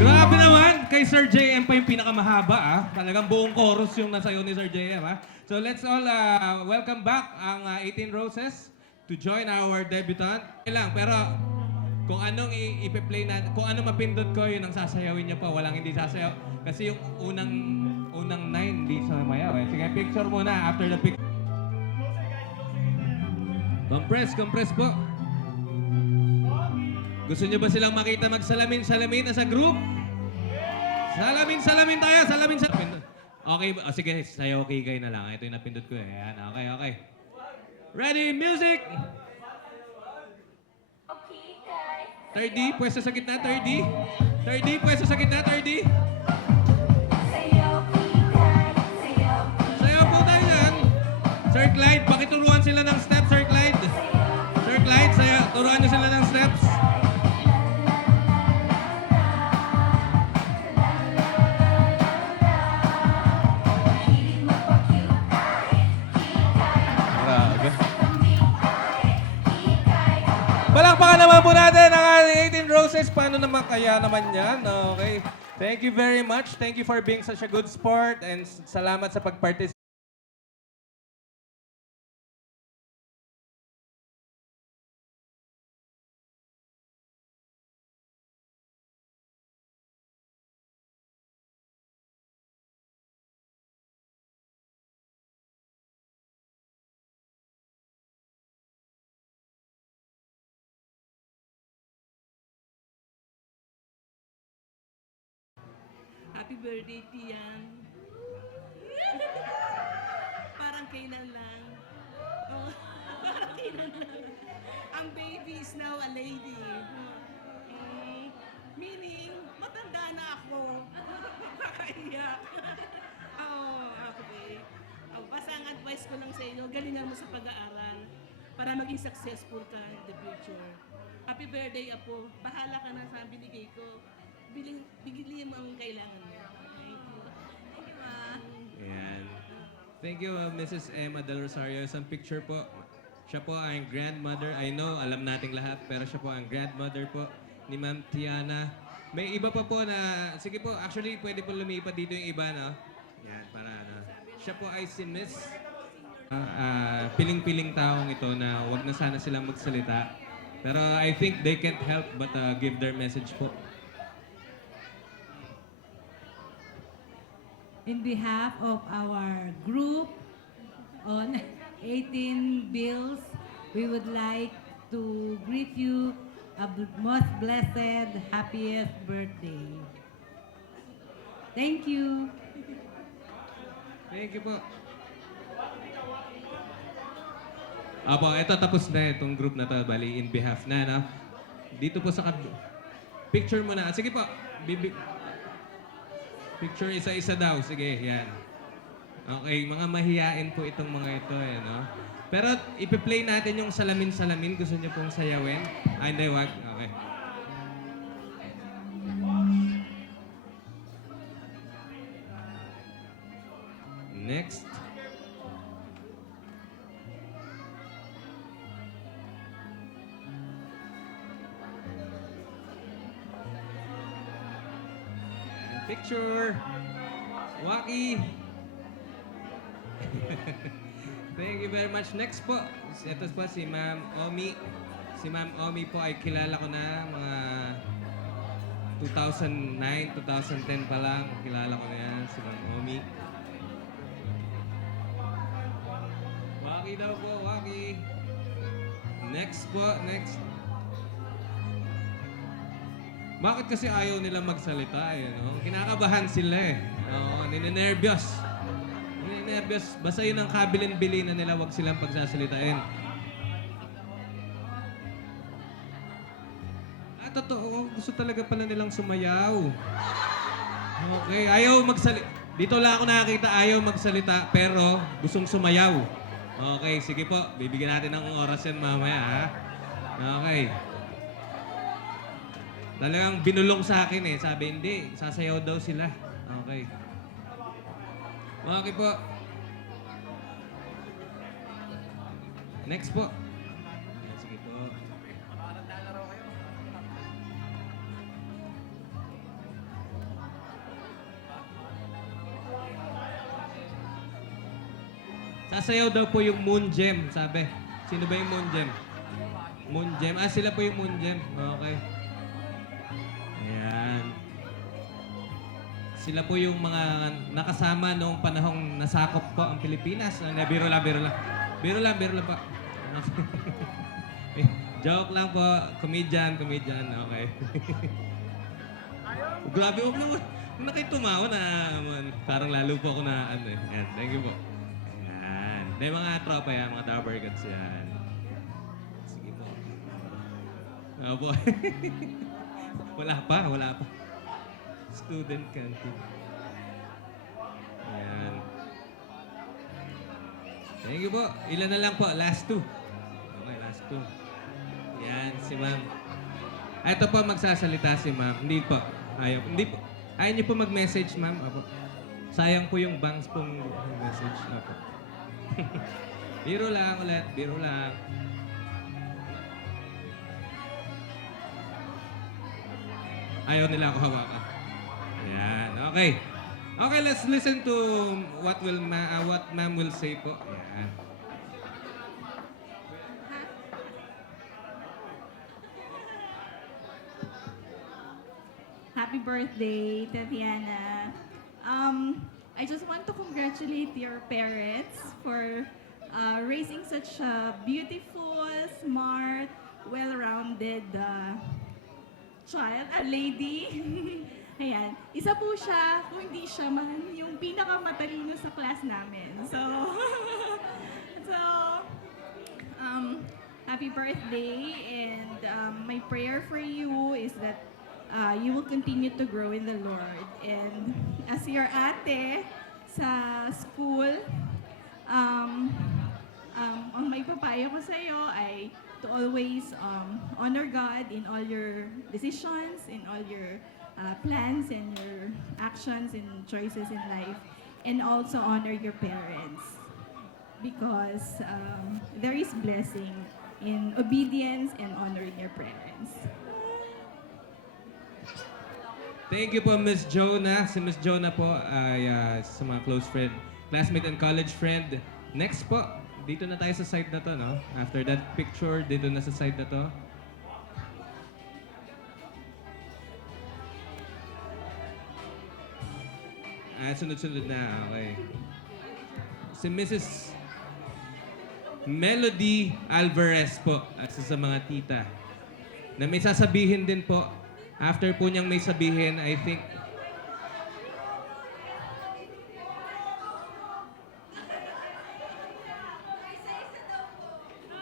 Grabe naman! Kay Sir JM pa yung pinakamahaba, ah. Talagang buong chorus yung nasayo ni Sir JM, ah. So let's all welcome back ang 18 Roses to join our debutant. Lang, pero kung anong ipi-play na, kung anong mapindot ko, yun ang sasayawin niya pa. Walang hindi sasayaw. Kasi yung unang 9, hindi sumayaw, eh. Sige, picture muna after the picture. Compress po. Gusto niyo ba silang makita magsalamin-salamin as a group? Salamin tayo, salamin. Okay, sige, sayo okay kayo na lang. Ito yung napindot ko eh. Ayan, okay. Ready, music! Third D, pwesto sa gitna, third D. Third D, pwesto sa gitna, third D. Sayaw po tayo yan. Sir Clyde, pakituruan sila ng steps, Sir Clyde. Sir Clyde, turuan niyo sila ng steps. Palakpakan naman po natin ang ating 18 Roses. Paano naman kaya naman yan? Okay. Thank you very much. Thank you for being such a good sport and salamat sa pag-participate. Happy birthday, Tian. Parang kailan lang. Oh, parang kailan lang. Ang baby is now a lady. Meaning, matanda na ako. Kakaiyak. Okay. Basta ang advice ko lang sa inyo, galingan mo sa pag-aaral para maging successful ka in the future. Happy birthday, Apo. Bahala ka na sa binigay ko. Bigyan mo ang kailangan mo. Thank you. Thank you, Ma. Ayan. Thank you, Mrs. Emma Del Rosario. Isang picture po. Siya po ang grandmother. I know, alam nating lahat, pero siya po ang grandmother po ni Ma'am Tiana. May iba pa po na, sige po, actually, pwede po lumipat dito yung iba, no? Yan, para ano. Siya po ay si Miss. Piling-piling taong ito na wag na sana silang magsalita. Pero I think they can't help but give their message po. In behalf of our group on 18 Bills, we would like to greet you a most blessed, happiest birthday. Thank you. Thank you po. Apo, ito tapos na itong group na to. Bali, in behalf na, no? Dito po sa picture mo na. Sige po. Picture isa-isa daw. Sige, yan. Okay, mga mahiyain po itong mga ito, eh, no? Pero ipi-play natin yung salamin-salamin. Gusto niyo pong sayawin? Ay, hindi, wag. Okay. Next. Picture. Waki. Thank you very much. Next po. Ito po si Ma'am Omi. Si Ma'am Omi po ay kilala ko na mga 2009, 2010 pa lang. Kilala ko na yan, si Ma'am Omi. Waki daw po, Waki. Next po, next. Bakit kasi ayaw nila magsalita eh, no? Kinakabahan sila eh. Oo, ninenervyos. Ninenervyos. Basta yun ang kabilin-bilinan nila, wag silang pagsasalitain. Totoo. Gusto talaga pala nilang sumayaw. Okay, ayaw magsalita. Dito lang ako nakakita, ayaw magsalita, pero gustong sumayaw. Okay, sige po. Bibigyan natin ng oras yan mamaya, ha? Okay. Talagang binulong sa akin eh. Sabi, hindi. Sasayaw daw sila. Okay. Okay po. Next po. Sige po. Sasayaw daw po yung Moon Gem, sabi. Sino ba yung Moon Gem? Moon Gem. Ah, sila po yung Moon Gem. Okay. Ayan. Sila po yung mga nakasama noong panahong nasakop po ang Pilipinas. Biro lang, biro lang. Biro lang, biro lang po. Joke lang po. Comedian. Okay. Grabe, huwag naman. Huwag na kayo tumawa na. Parang lalo po ako na ano eh. Ayan, thank you po. Ayan. May mga tropa yan, mga Tower Gods yan. Sige po. Opo. Wala pa. Student canteen. Ayan. Thank you po. Ilan na lang po? Last two. Okay, last two. Ayan, si ma'am. Ito po, magsasalita si ma'am. Hindi po. Ayaw. Hindi po. Ayaw niyo po mag-message, ma'am. Apo. Sayang po yung bangs pong message. Apo. Biro lang ulit. Biro lang. Ayaw nila ako hawakan. Ayan. Okay. Okay, let's listen to what ma'am will say po. Ayan. Happy birthday, Tatiana. I just want to congratulate your parents for raising such a beautiful, smart, well-rounded child, a lady. Ayan. Isa po siya, kung hindi siya man, yung pinakamatalino sa class namin. Happy birthday, and my prayer for you is that you will continue to grow in the Lord. And as your ate sa school, ang may papayo ko sa iyo ay to always honor God in all your decisions, in all your plans and your actions and choices in life, and also honor your parents, because there is blessing in obedience and honoring your parents. Thank you po, Miss Jonah. Si Miss Jonah po ay sa mga close friend, classmate and college friend. Next po, dito na tayo sa side na to, no? After that picture, dito na sa side na to. Sunod-sunod na. Okay. Si Mrs. Melody Alvarez po, isa sa mga tita, na may sasabihin din po. After po niyang may sabihin, I think,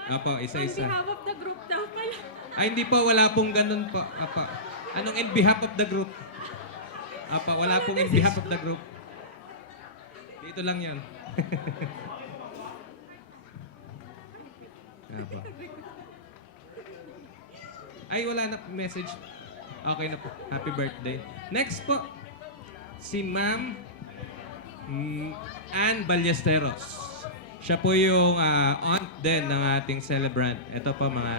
Apo, isa-isa. On behalf of the group daw pala. Ay, hindi po. Wala pong ganun po. Apo. Anong in behalf of the group? Apo, wala pong in behalf of the group. Dito lang yan. Apo. Ay, wala na message. Okay na po. Happy birthday. Next po, si Ma'am Ann Ballesteros. Siya po yung aunt din ng ating celebrant. Ito po mga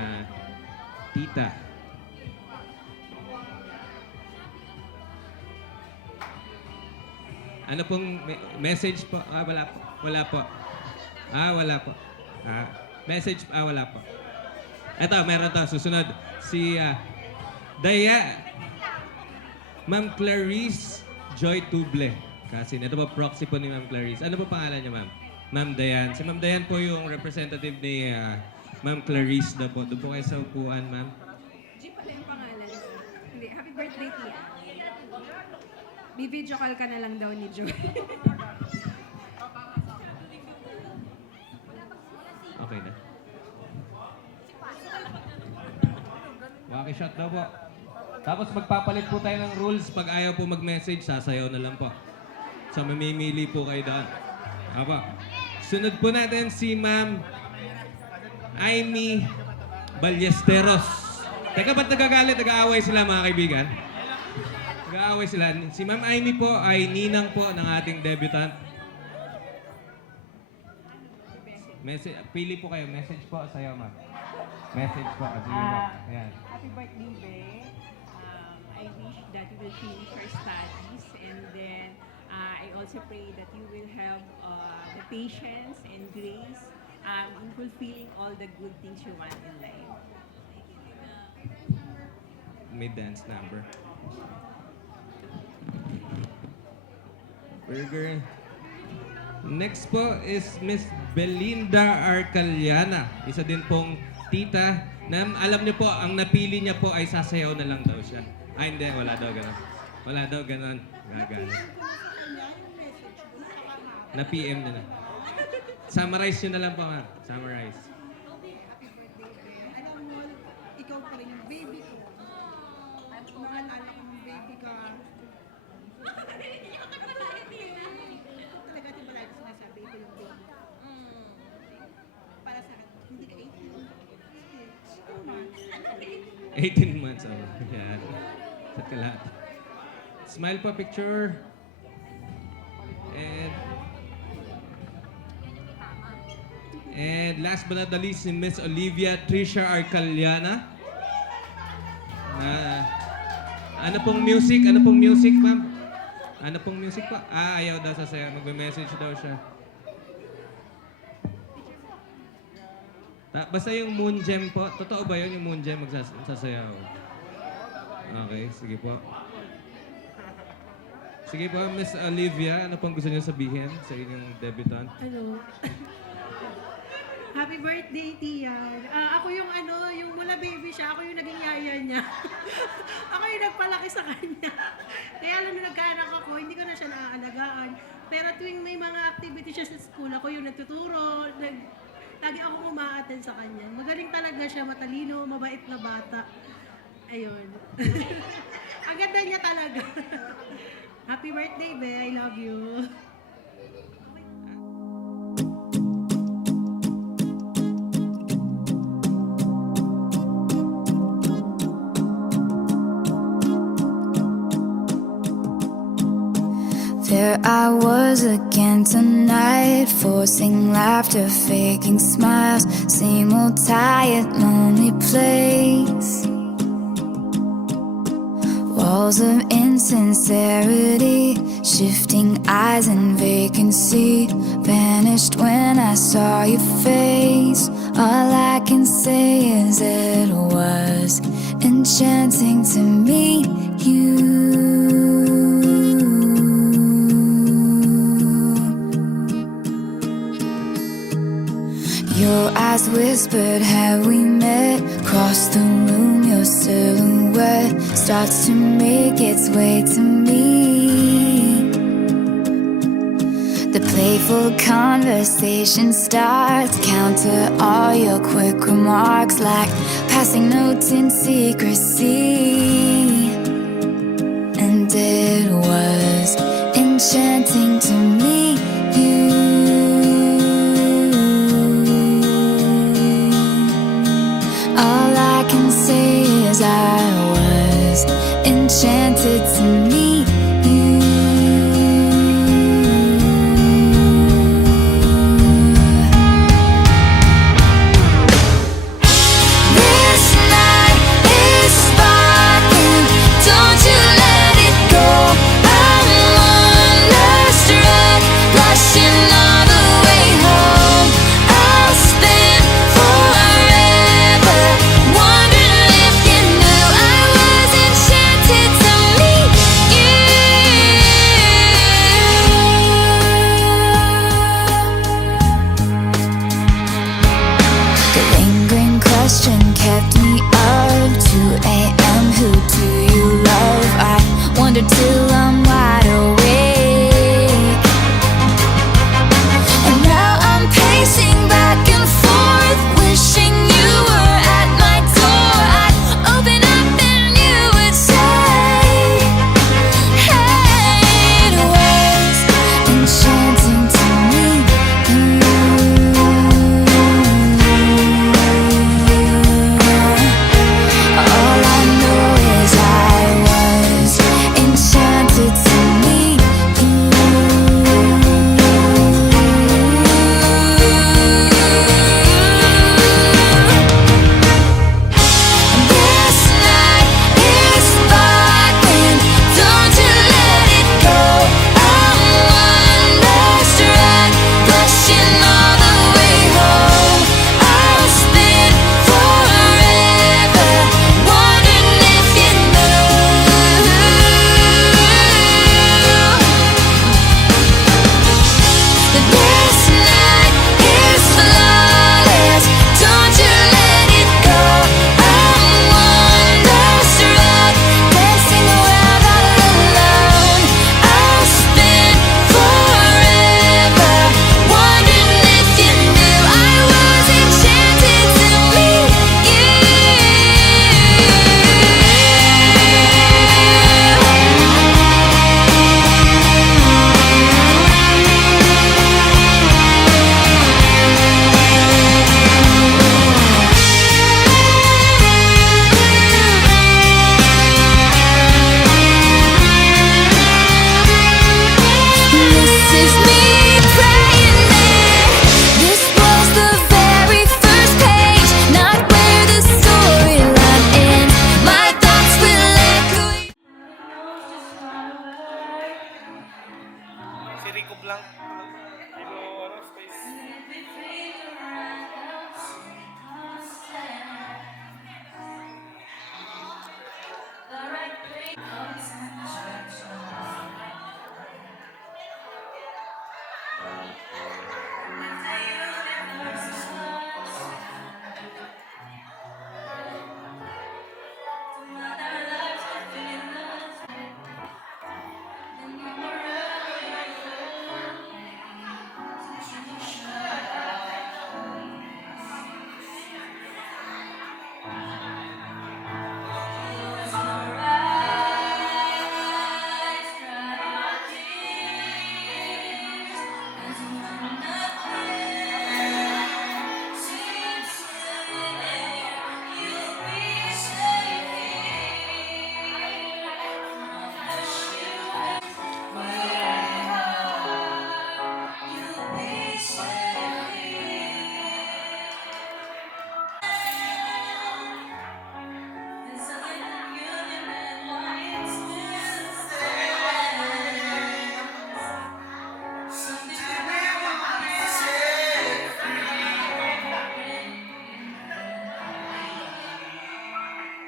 tita. Ano pong message po? Wala po. Wala po. Wala po. Message? Wala po. Ito, meron to. Susunod. Si Ma'am Clarice Joy Tuble. Kasi ito po, proxy po ni Ma'am Clarice. Ano po pangalan niya, Ma'am? Ma'am Dayan. Si Ma'am Dayan po yung representative ni Ma'am Clarice daw po. Doon po kayo sa upuan, Ma'am. G pala yung pangalan. Hindi, happy birthday birthday, Tia. Bi-video call ka na lang daw ni Joy. Okay na. Waki shot daw po. Tapos magpapalit po tayo ng rules. Pag ayaw po mag-message, sasayaw na lang po. So mamimili po kayo doon. Apa. Sunod po natin si Ma'am Amy Ballesteros. Teka, ba't nagagalit? Nag-aaway sila mga kaibigan? Nag-aaway sila. Si Ma'am Amy po ay ninang po ng ating debutant. Message, pili po kayo. Message po sa'yo, ma'am. Message po. Sige po. Ayan. Happy birthday, Be. I wish that you will finish your studies, and then I also pray that you will have the patience and grace in fulfilling all the good things you want in life. May dance number. Burger. Next po is Miss Belinda Arcaliana. Isa din pong tita na alam niyo po, ang napili niya po ay sasayaw na lang daw siya. Ay hindi, wala daw ganun. Wala daw ganun. Gagana. Na PM na na. Summarize nyo na lang po, ma'am. Summarize. Alam mo, ikaw pa rin yung baby ko. Naalala ko ng baby ka. Talaga di ba lagi sinasabi, ito yung baby. Para sa akin, hindi ka 18 months. Oh. Yan. Sa kalat. Smile pa picture. And last but not the least, si Miss Olivia Tricia Arcaliana. Ano pong music? Ano pong music, ma'am? Ano pong music pa? Ayaw daw sasayaw. Magme-message daw siya. Basta yung Moon Gem po. Totoo ba yun yung Moon Gem magsasayaw? Okay, sige po. Sige po, Miss Olivia. Ano pong gusto niyo sabihin sa inyong debutant? Hello. Happy birthday, Tian. Ako yung yung mula baby siya, ako yung naging yaya niya. Ako yung nagpalaki sa kanya. Kaya alam nung nagkaanak ako, hindi ko na siya naaalagaan. Pero tuwing may mga activity siya sa school, ako yung nagtuturo, lagi akong umaattend sa kanya. Magaling talaga siya, matalino, mabait na bata. Ayun. Ang ganda niya talaga. Happy birthday, Be. I love you. There I was again tonight, forcing laughter, faking smiles. Same old tired, lonely place. Walls of insincerity, shifting eyes and vacancy. Vanished when I saw your face. All I can say is it was enchanting to meet you. Your eyes whispered, have we met? Across the room, your silhouette starts to make its way to me. The playful conversation starts, counter all your quick remarks like passing notes in secrecy. And it was enchanting to meet you. All I can say is I was enchanted to meet you. This night is sparkling, don't you let it go. I'm wonderstruck, blushing all the way home. I'll spend forever wondering if you knew I was enchanted to meet Si Rico Blanc. Rico, ano, space.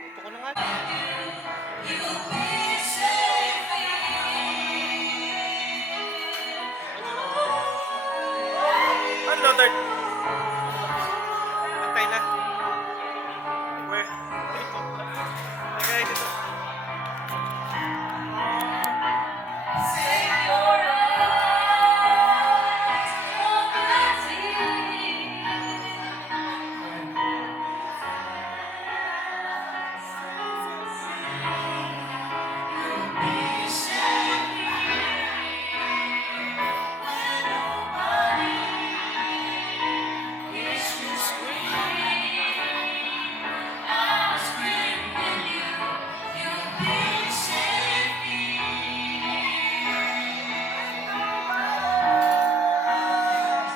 Ito ko na nga. Ano, third? Antay na. Where? Dito. Lagay dito.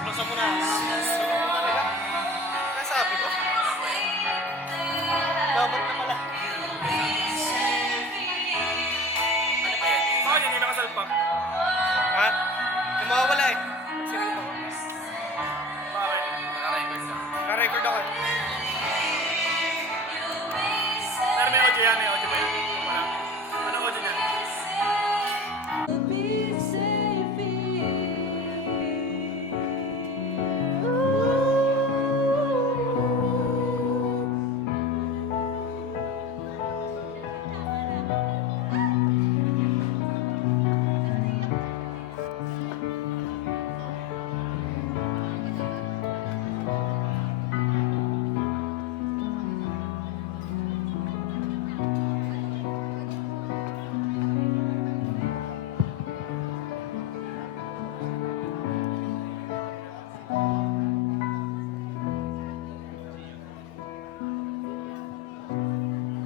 Buksan mo na. Nasabi ko. Dapat na pala. Ano ba yan? Oh, yun yung nakasalpak. Ha? Yung mawawala eh. Sino ko? Bakit? Naka-record ka. Naka-record ako eh. Pero may audio yan, may audio ba yun? Wala. Anong audio niyan?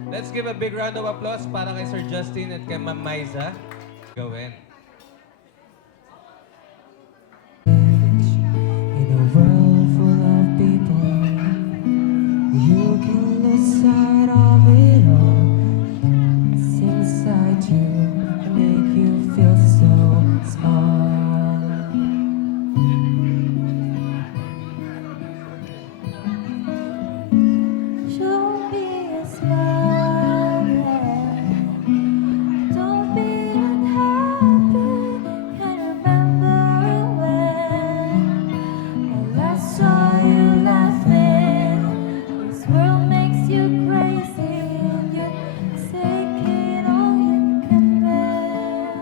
Let's give a big round of applause para kay Sir Justin at kay Ma'am Maiza. Gawin. In a world full of people, you can lose sight of it all. It's inside you, make you feel so small. Show me a smile, don't be unhappy. And remember when I last saw you laughing. This world makes you crazy, and you're taking all you can bear.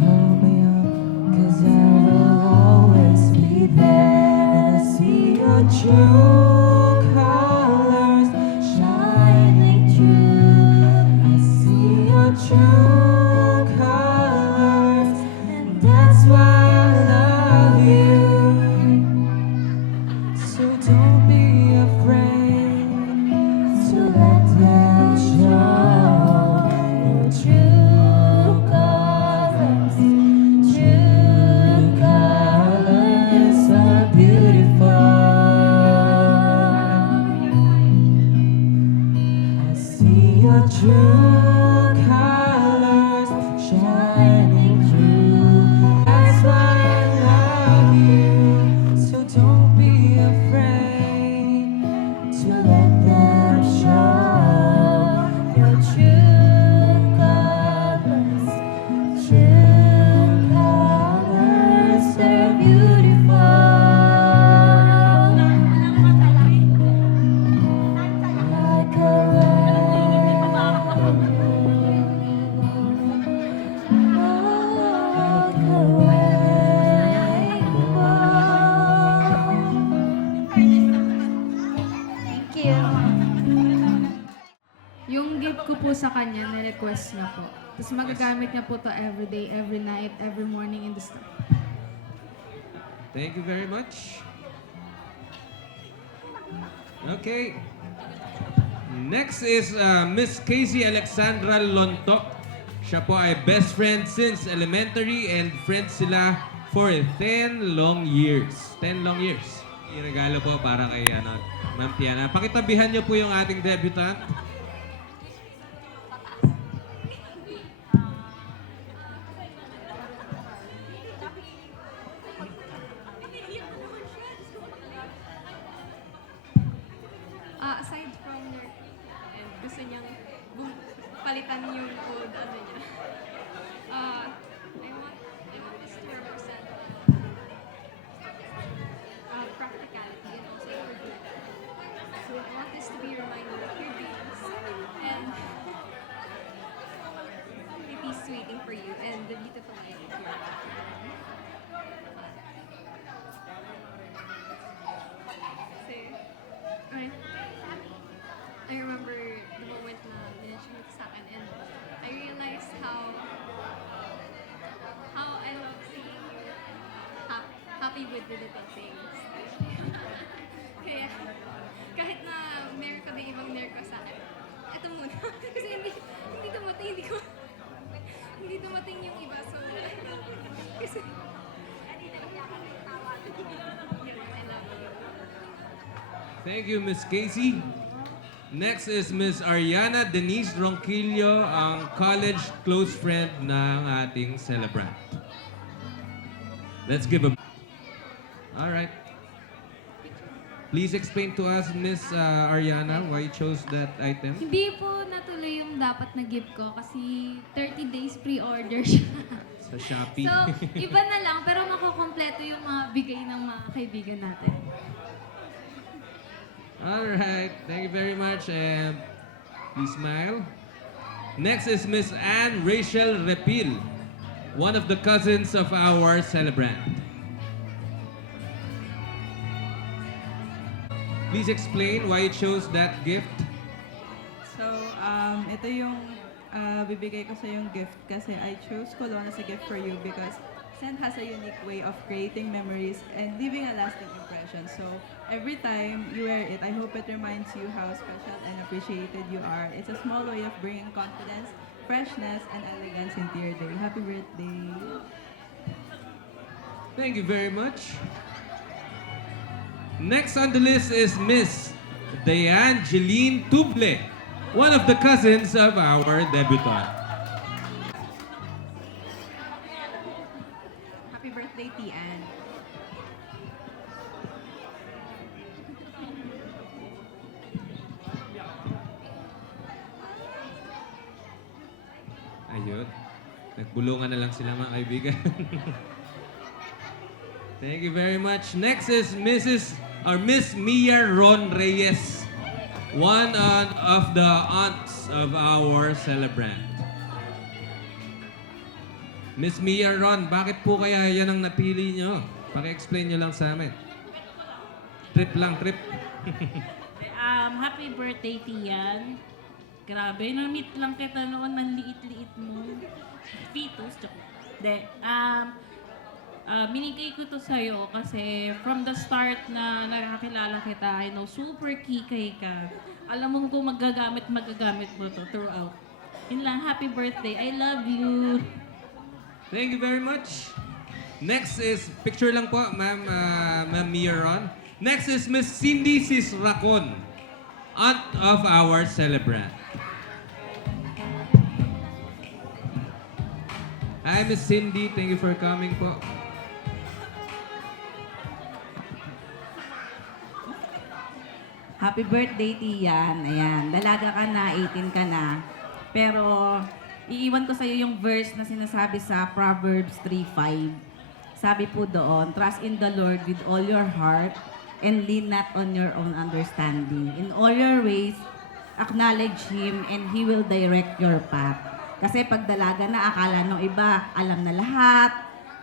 Call me up, 'cause I will always be there. And I see your true colors shining through. I see your true colors, and that's why I love you. So don't be afraid to let them show your true colors. True colors are beautiful. sa kanya, na-request niya po. Tapos magagamit niya po to every day, every night, every morning in the store. Thank you very much. Okay. Next is Miss Casey Alexandra Lontok. Siya po ay best friend since elementary and friends sila for 10 long years. 10 long years. Regalo po para kay Ma'am Tiana. Pakitabihan niyo po yung ating debutant. Aside from nerd, and gusto niyang palitan yung code, ano niya. I want this to represent practicality and also your good. So I want this to be a reminder of your dreams and the peace waiting for you and the beautiful life of your life. I remember the moment na minention mo sa akin and I realized how I love seeing you happy with the little things. Kaya kahit na meron ka ba ibang nerko sa akin, ito muna. Kasi hindi dumating yung iba. So, kasi I love you. Thank you, Miss Casey. Next is Miss Ariana Denise Ronquillo, ang college close friend ng ating celebrant. Let's give a... Alright. Please explain to us, Miss Ariana, why you chose that item. Hindi po natuloy yung dapat na gift ko kasi 30 days pre-order siya. Sa Shopee. So, iba na lang pero makukompleto yung mga bigay ng mga kaibigan natin. Alright, thank you very much and please smile. Next is Miss Anne Rachel Repil, one of the cousins of our celebrant. Please explain why you chose that gift. So, ito yung bibigay ko sa yung gift kasi I chose cologne as a gift for you because scent has a unique way of creating memories and leaving a lasting impression. So, every time you wear it, I hope it reminds you how special and appreciated you are. It's a small way of bringing confidence, freshness, and elegance into your day. Happy birthday! Thank you very much. Next on the list is Miss Diane Jeline Tuble, one of the cousins of our debutant. Happy birthday, Tian! Ayun. Nagbulungan na lang sila mga kaibigan. Thank you very much. Next is Miss Mia Ron Reyes, one of the aunts of our celebrant. Miss Mia Ron, bakit po kaya yan ang napili nyo? Paki-explain nyo lang sa amin. Trip lang, trip. Happy birthday, Tian. Grabe, na-meet lang kita noon, ang liit-liit mo. Fetus, de. Minigay ko to sa'yo kasi from the start na nakakilala kita, I know, super kikay ka. Alam mo kung magagamit mo to throughout. Yun lang, happy birthday. I love you. Thank you very much. Next is, picture lang po, Ma'am Mia Ron. Next is Miss Cindy Sisracon, aunt of our celebrant. Hi, Miss Cindy. Thank you for coming po. Happy birthday, Tian. Ayan, dalaga ka na, 18 ka na. Pero, iiwan ko sa'yo yung verse na sinasabi sa Proverbs 3:5. Sabi po doon, trust in the Lord with all your heart and lean not on your own understanding. In all your ways, acknowledge Him and He will direct your path. Kasi pag dalaga na, akala nung iba, alam na lahat.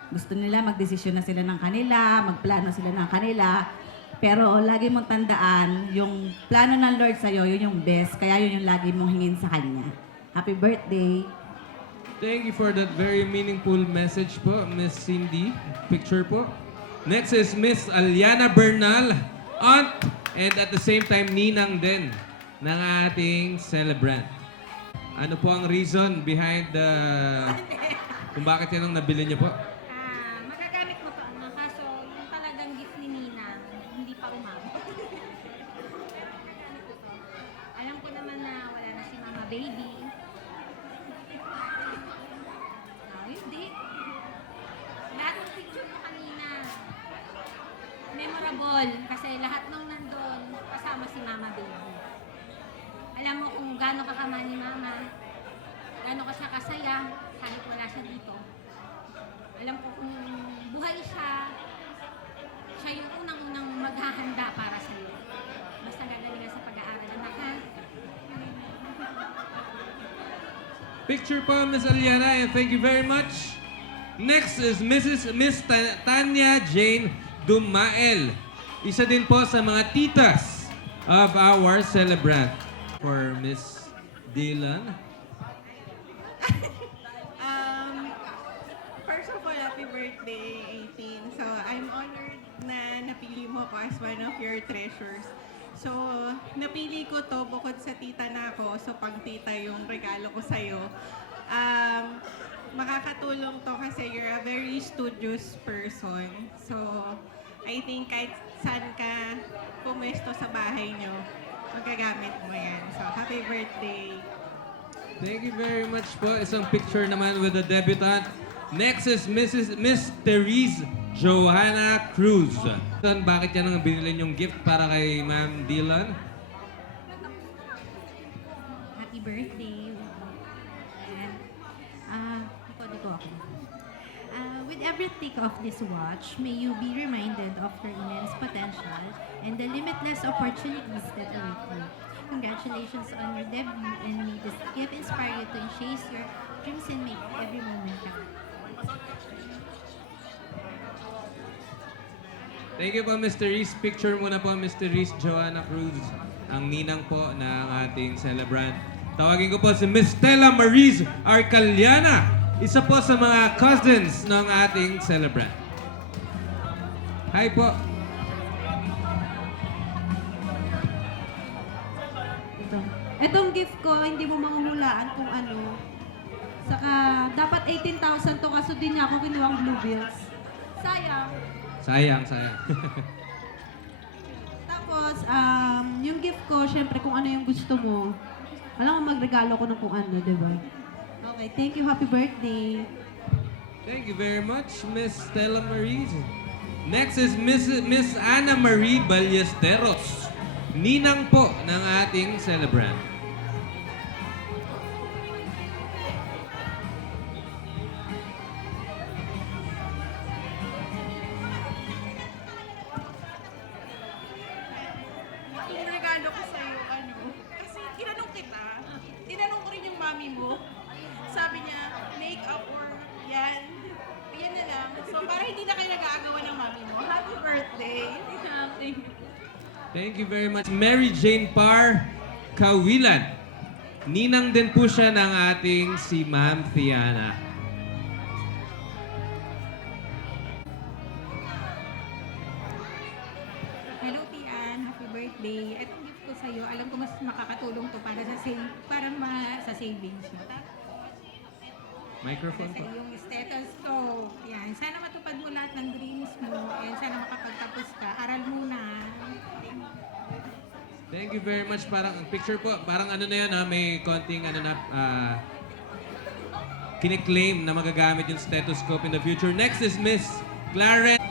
Gusto nila, magdesisyon na sila ng kanila, magplano sila ng kanila. Pero lagi mong tandaan, yung plano ng Lord sa'yo, yun yung best. Kaya yun yung lagi mong hingin sa Kanya. Happy birthday. Thank you for that very meaningful message po, Miss Cindy. Picture po. Next is Miss Aliana Bernal, aunt, and at the same time, ninang din ng ating celebrant. Ano po ang reason behind kung bakit yan ang nabili niyo po? Magagamit mo pa nga, kaso yung talagang gift ni Nina, hindi pa umabot. Alam ko naman na wala na si Mama Baby. Hindi. Lahat ng picture mo kanina, memorable, kasi lahat nung nandun, kasama si Mama Baby. Alam mo kung gaano kakama ni Mama, gaano ka siya kasaya, kahit wala siya dito. Alam ko kung buhay siya, siya yung unang-unang maghahanda para sa'yo. Basta gagalingan sa pag-aaral, anak, ha? Picture po, Miss Aliana, and thank you very much. Next is Miss Tanya Jane Dumael. Isa din po sa mga titas of our celebrant. For Miss Dylan. First of all, happy birthday, 18. So, I'm honored na napili mo ko as one of your treasures. So, napili ko to bukod sa tita na ako. So, pang tita yung regalo ko sa'yo. Makakatulong to kasi you're a very studious person. So, I think kahit saan ka pumesto sa bahay nyo, magagamit mo yan. So, happy birthday. Thank you very much po. Isang picture naman with the debutant. Next is Miss Therese Johanna Cruz. Bakit yan ang binili yung gift para kay Ma'am Dylan? Happy birthday. With every tick of this watch, may you be reminded of your immense potential and the limitless opportunities that await you. Congratulations on your debut, and may this gift inspire you to chase your dreams and make every moment count. Thank you po, Mr. Reese. Picture muna po, Mr. Reese Joanna Cruz, ang ninang po ng ating celebrant. Tawagin ko po si Miss Stella Marie Arcaliana, isa po sa mga cousins ng ating celebrant. Hi po. Itong gift ko, hindi mo manghulaan kung ano. Saka, dapat 18,000 to, kaso din niya ako kinuwang blue bills. Sayang. Sayang. Tapos, yung gift ko, syempre, kung ano yung gusto mo. Alam mo, magregalo ko ng kung ano, di ba? Okay, thank you. Happy birthday. Thank you very much, Miss Stella Marie. Next is Miss Ana Marie Ballesteros, ninang po ng ating celebrant. Yung regalo ko sa'yo, kasi tinanong ko rin yung mami mo. Sabi niya, make-up or yan na lang. So, para hindi na kayo nag-aagawan ng mami mo. Happy birthday! Thank you very much. Mary Jane Parr Kawilan. Ninang din po siya ng ating si Ma'am Thiana. Hello, Tian. Happy birthday. Itong gift ko sa'yo, alam ko mas makakatulong to para sa savings mo. Microphone Sa po. iyong stethoscope. Yan. Sana matupad mo lahat ng dreams mo and sana makapagtapos ka. Aral muna. Thank you very much. Parang picture po, parang ano na yun, may konting kiniklaim na magagamit yung stethoscope in the future. Next is Miss Clarence.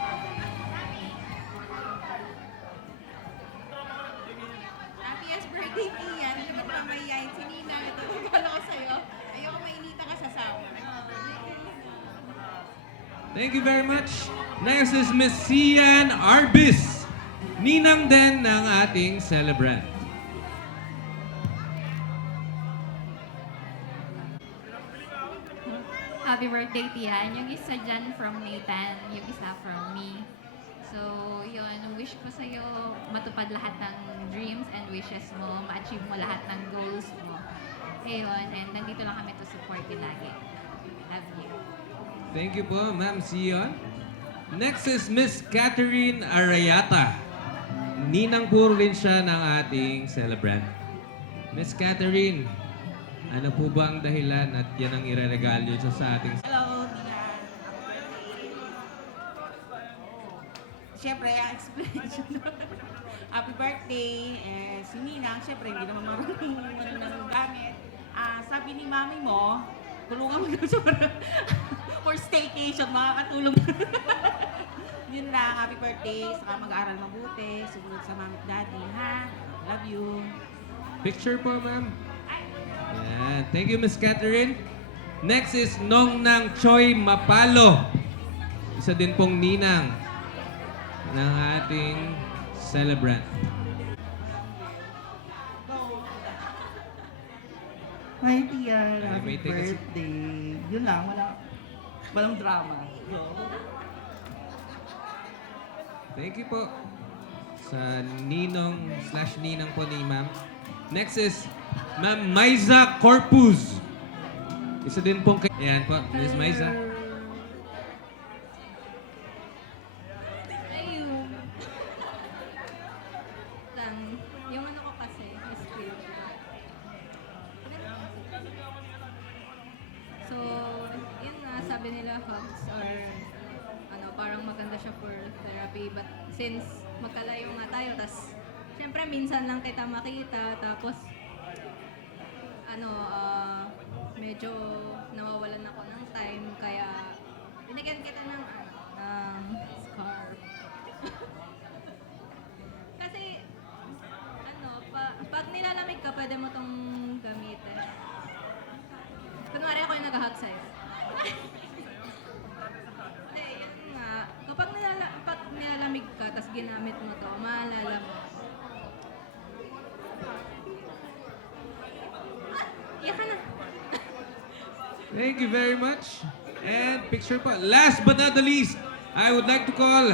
Happiest birthday, Tian. Hindi naman mamayayin si Nina. Ito regalo ko sa'yo. Ayoko mainita ka sa sawa. Thank you very much. Next is Miss Sian Arbis, ninang din ng ating celebrant. Happy birthday, Tian. Yung isa dyan from Nathan, yung isa from me. So, yun, wish ko sa'yo matupad lahat ng dreams and wishes mo, ma-achieve mo lahat ng goals mo. Ayun, and nandito lang kami to support you lagi. Love you. Thank you po, Ma'am Sion. Next is Miss Catherine Arayata. Ninang po rin siya ng ating celebrant. Miss Catherine, ano po ba ang dahilan at yan ang ireregalo niyo sa ating... Hello, Nina. Siyempre, ang explanation. Happy birthday. Si Ninang, siyempre, hindi naman marunong ng gamit. Sabi ni mami mo, tulungan mo daw siya for staycation, makakatulong. Yun lang, happy birthday. Saka mag-aaral mabuti. Sumunod sa mami at daddy, ha? Love you. Picture po, ma'am. Yan. Thank you, Miss Catherine. Next is Nong Nang Choi Mapalo. Isa din pong ninang ng ating celebrant. Hi, Tia. May Happy take a seat. birthday. Yun lang, walang drama. Thank you po sa ninong/ninang po ni ma'am. Next is Ma'am Maiza Corpus. Isa din pong... Ayan po, Miss Maiza. Ayun. Yung ano ko kasi, skill. So, yun nga, sabi nila hugs or ano, parang maganda siya for therapy. But since magkalayo nga tayo, tas syempre minsan lang kita makita, tapos ano, medyo nawawalan ako ng time, kaya binigyan kita ng scarf. Kasi, ano, pag nilalamig ka, pwede mo tong gamitin. Kunwari ako yung nag-hug sa'yo. Eh, yun nga. Kapag nilalamig ka, tas ginamit mo to, maalala mo. Iyak ka na. Thank you very much. And picture po. Last but not the least, I would like to call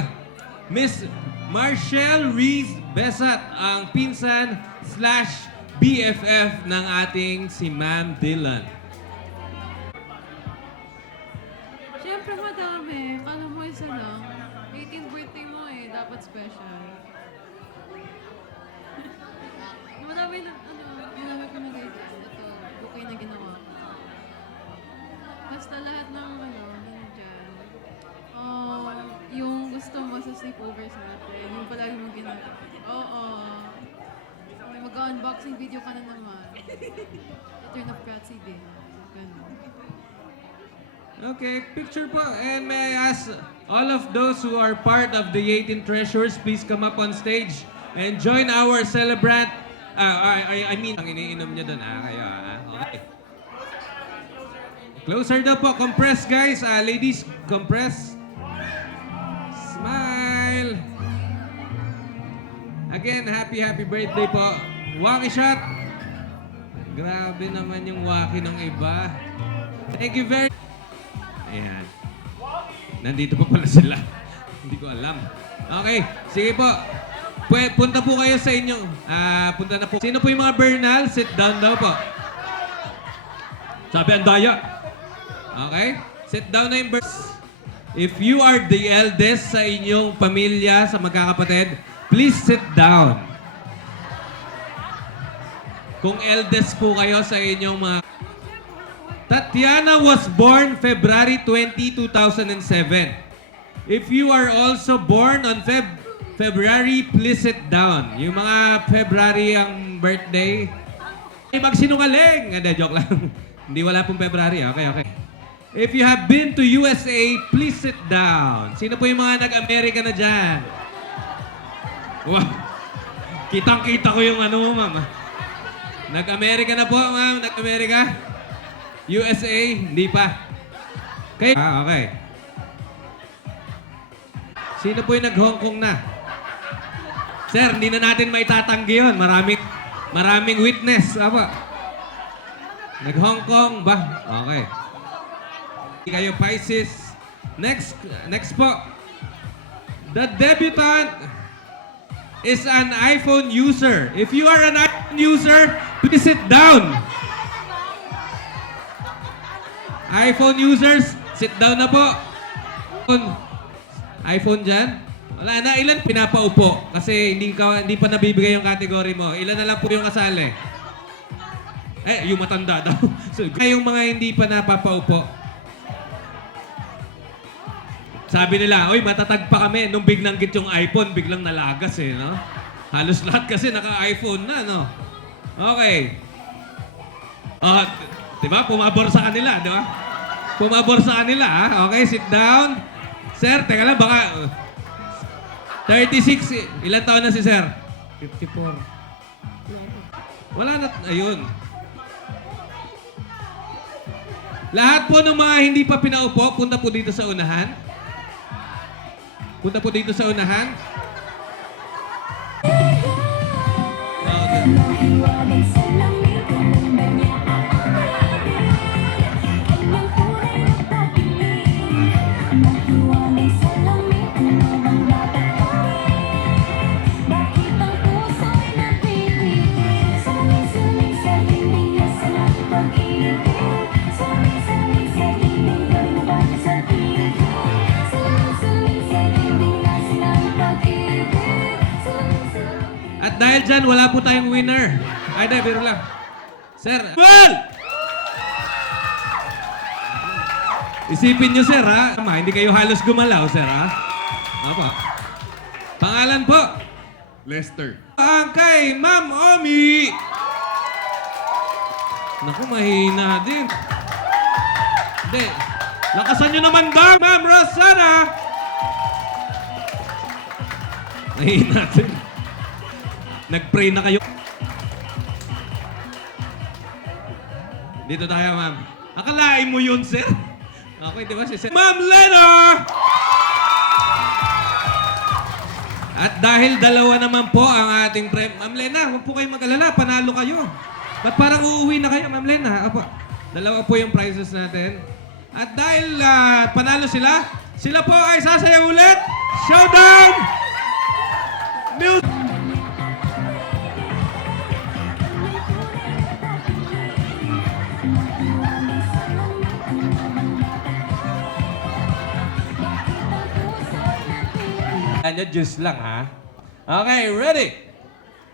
Miss Marshall Reese Besat, ang pinsan/BFF ng ating si Ma'am Dylan. Siyempre madami. Kala mo isa lang. 18th birthday mo eh. Dapat special. Madami na, ginamit ko na guys. Ito, bouquet na ginawa ko. Basta lahat ng, nandiyan. Yung gusto mo sa sleepovers natin. Yung palagi mong ginamit. Oo. Mag-unboxing video ka na naman. Return of Kratzy din. Ganun. Okay, picture po. And may I ask all of those who are part of the 18 Treasures, please come up on stage and join our celebrant. I mean, ang iniinom niya doon. Kayo, okay. Closer daw po. Compress, guys. Ladies, compress. Smile. Again, happy birthday po. Waki shot. Grabe naman yung waki ng iba. Thank you very much. Ayan. Nandito pa pala sila. Hindi ko alam. Okay, sige po. Punta po kayo sa inyong... punta na po. Sino po yung mga Bernal? Sit down daw po. Sabi ang daya. Okay? Sit down na yung Bernal. If you are the eldest sa inyong pamilya, sa magkakapatid, please sit down. Kung eldest po kayo sa inyong mga... Tatiana was born February 20, 2007. If you are also born on February, please sit down. Yung mga February ang birthday, magsinungaling. Hindi, joke lang. Hindi, wala pong February. Okay. If you have been to USA, please sit down. Sino po yung mga nag-America na dyan? Wow. Kitang-kita ko yung ma'am. Nag-America na po, ma'am. Nag-America? USA? Hindi pa. Okay. Okay. Sino po yung nag-Hong Kong na? Sir, hindi na natin maitatanggi yun. Maraming witness. Apa? Nag-Hong Kong ba? Okay. Kayo, Pisces. Next po. The debutant is an iPhone user. If you are an iPhone user, please sit down. iPhone users, sit down na po. iPhone dyan? Wala na, ilan pinapaupo? Kasi hindi pa nabibigay yung category mo. Ilan na lang po yung kasali? Yung matanda daw. So, yung mga hindi pa napapaupo. Sabi nila, oy, matatag pa kami. Nung biglang git yung iPhone, biglang nalagas eh, no? Halos lahat kasi naka-iPhone na, no? Okay. Diba? Pumabor sa kanila, diba? Pumabor sa kanila, ha? Okay, sit down. Sir, teka lang, baka... 36, ilan taon na si Sir? 54. Wala na, ayun. Lahat po ng mga hindi pa pinaupo, punta po dito sa unahan. Punta po dito sa unahan. At dahil dyan, wala po tayong winner. Ay, di, biro lang. Sir, well! Isipin nyo, sir, ha? Hindi kayo halos gumalaw, sir, ha? Opo. Pangalan po? Lester. Ang kay Ma'am Omi. Naku, mahina din. Hindi. Lakasan nyo naman daw, Ma'am Rosana. Mahina din. Nag-pray na kayo. Dito tayo, ma'am. Akalain mo yun, sir? Okay, di ba si Sir? Ma'am Lena! At dahil dalawa naman po ang ating Ma'am Lena, huwag po kayong mag-alala. Panalo kayo. Ba't parang uuwi na kayo, Ma'am Lena? Apo, dalawa po yung prizes natin. At dahil panalo sila, sila po ay sasayaw ulit. Showdown! Music! Ano, juice lang, ha? Okay, ready?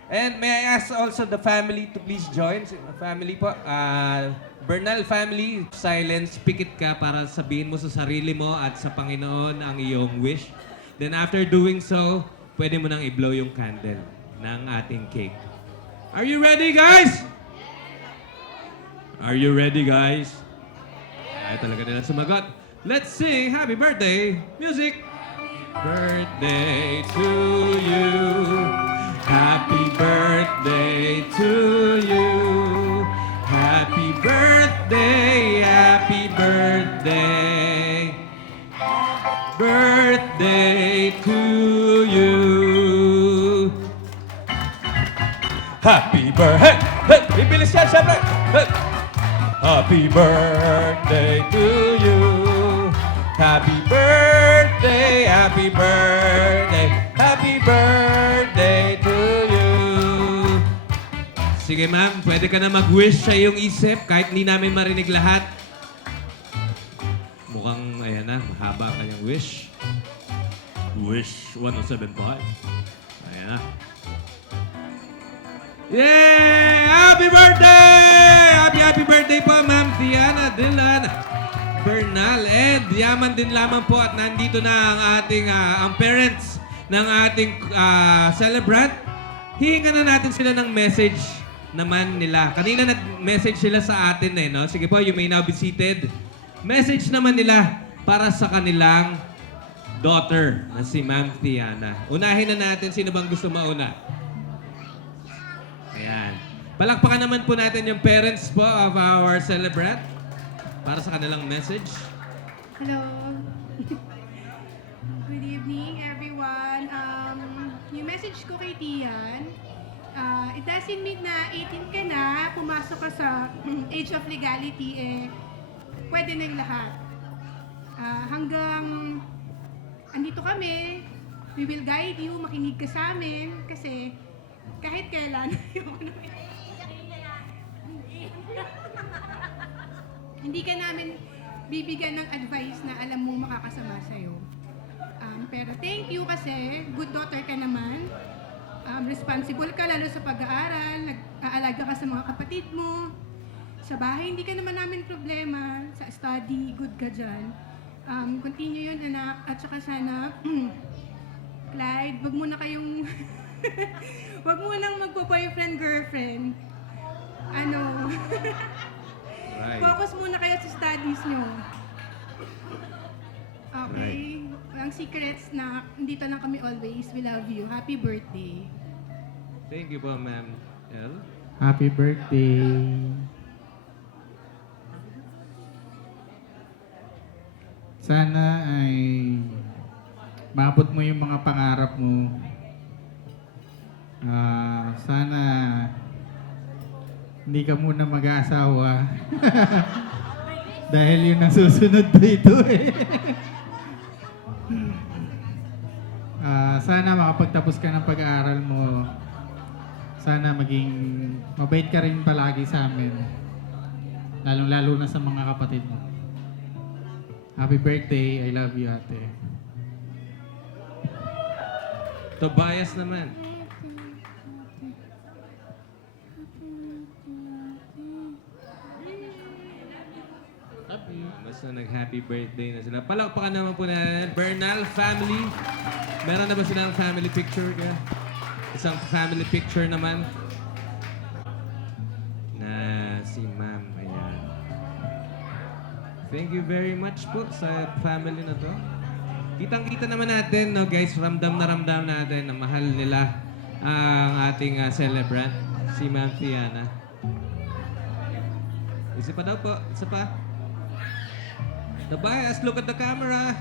And may I ask also the family to please join? Family po, Bernal family, silence, pikit ka para sabihin mo sa sarili mo at sa Panginoon ang iyong wish. Then after doing so, pwede mo nang i-blow yung candle ng ating cake. Are you ready, guys? Are you ready, guys? Ay, talaga nila sumagot. Let's sing Happy Birthday Music! Birthday to you. Happy birthday to you. Happy birthday, happy birthday. Birthday to you. Happy birthday. Hey, bibilis yan, syempre. Hey. Happy birthday to you. Happy birthday, happy birthday, happy birthday to you. Sige ma'am, pwede ka na mag-wish sa iyong isip kahit hindi namin marinig lahat. Mukhang, ayan na, mahaba kanyang wish. Wish 107.5. Ayan na. Yay! Happy birthday! Happy birthday po, Ma'am Tiana Dylan Bernal. And yaman din lamang po at nandito na ang ating ang parents ng ating celebrant. Hihingan na natin sila ng message naman nila. Kanina nag-message sila sa atin eh, no? Sige po, you may now be seated. Message naman nila para sa kanilang daughter na si Ma'am Tiana. Unahin na natin sino bang gusto mauna. Ayan. Palakpakan naman po natin yung parents po of our celebrant para sa kanilang message. Hello. Good evening, everyone. Yung message ko kay Tian, it doesn't mean na 18 ka na, pumasok ka sa age of legality, pwede na yung lahat. Hanggang andito kami, we will guide you, makinig ka sa amin, kasi kahit kailan, hindi ka namin bibigyan ng advice na alam mo makakasama sa'yo. Pero thank you kasi good daughter ka naman. Responsible ka lalo sa pag-aaral, nag-aalaga ka sa mga kapatid mo. Sa bahay, hindi ka naman namin problema. Sa study, good ka dyan. Continue yun, anak. At saka sana, Clyde, wag mo na kayong... wag mo nang magpo-boyfriend, girlfriend. Right. Focus muna kayo sa studies nyo. Okay? Walang secrets na dito lang kami always. We love you. Happy birthday. Thank you po, Ma'am El. Happy birthday. Sana ay maabot mo yung mga pangarap mo. Sana hindi ka muna mag-aasawa. Dahil yung nasusunod po ito eh. Sana makapagtapos ka ng pag-aaral mo. Sana maging mabait ka rin palagi sa amin. Lalong-lalo na sa mga kapatid mo. Happy birthday. I love you, ate. Tobias naman. Basta nag-happy birthday na sila. Palakpakan naman po natin. Bernal family. Meron na ba silang family picture? Isang family picture naman. Na si Ma'am. Ayan. Thank you very much po sa family na to. Kitang-kita naman natin, no, guys. Ramdam natin na mahal nila ang ating celebrant, si Ma'am Tiana. Isa pa daw po. Isa pa. Tobias, look at the camera.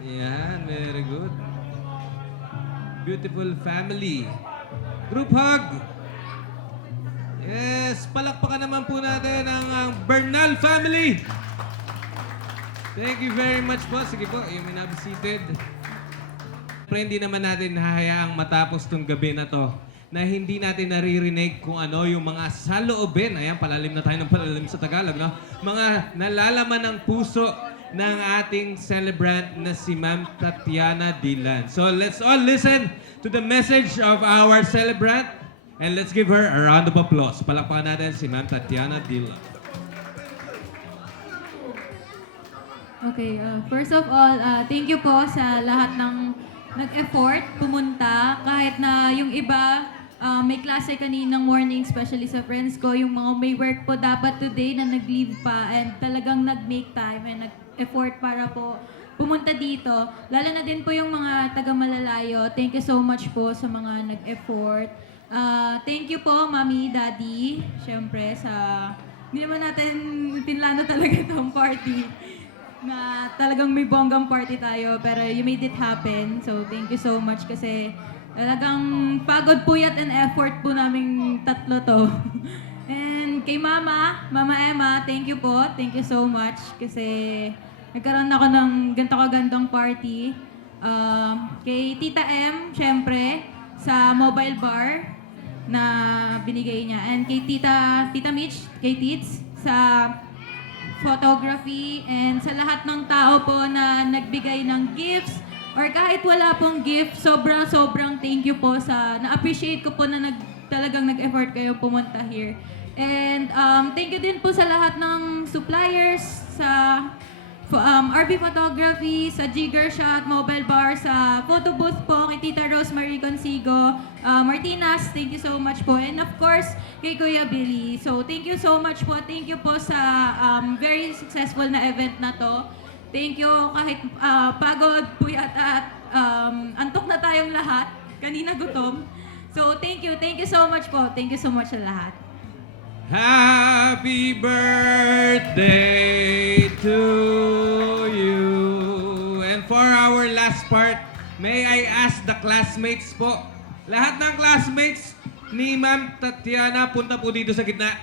Yan, very good. Beautiful family. Group hug. Yes, palakpakan naman po natin ang Bernal family. Thank you very much po. Sige po, you may not be seated. Pero hindi naman natin hahayaang matapos tong gabi na to na hindi natin naririnig kung ano yung mga saloobin. Ayan, palalim na tayo ng palalim sa Tagalog, no? Mga nalalaman ng puso ng ating celebrant na si Ma'am Tatiana Dilan. So let's all listen to the message of our celebrant and let's give her a round of applause. Palakpakan natin si Ma'am Tatiana Dilan. Okay, first of all, thank you po sa lahat ng nag-effort pumunta. Kahit na yung iba, may klase kaninang morning, especially sa friends ko, yung mga may work po dapat today na nag-leave pa and talagang nag-make time and nag-effort para po pumunta dito. Lalo na din po yung mga taga-malalayo. Thank you so much po sa mga nag-effort. Thank you po, Mami, Daddy, syempre sa... Hindi naman natin pinlano talaga itong party na talagang may bonggang party tayo, pero you made it happen. So, thank you so much kasi talagang pagod, puyat, and effort po naming tatlo to. And kay Mama Emma, thank you po. Thank you so much kasi nagkaroon ako ng ganito kagandang party. Kay Tita M, syempre, sa mobile bar na binigay niya. And kay Tita Mitch, kay Tits, sa photography, and sa lahat ng tao po na nagbigay ng gifts or kahit wala pong gift, sobrang thank you po sa na-appreciate ko po na talagang nag-effort kayo pumunta here. And thank you din po sa lahat ng suppliers, sa RB Photography, sa Jigger Shot, Mobile Bar, sa photo booth po, kay Tita Rosemary Consigo, Martinas, thank you so much po. And of course, kay Kuya Billy. So, thank you so much po. Thank you po sa very successful na event na to. Thank you kahit pagod, puyat at antok na tayong lahat. Kanina gutom. So, thank you so much po. Thank you so much sa lahat. Happy birthday to you. And for our last part, may I ask the classmates po, lahat ng classmates ni Ma'am Tatiana, punta po dito sa gitna.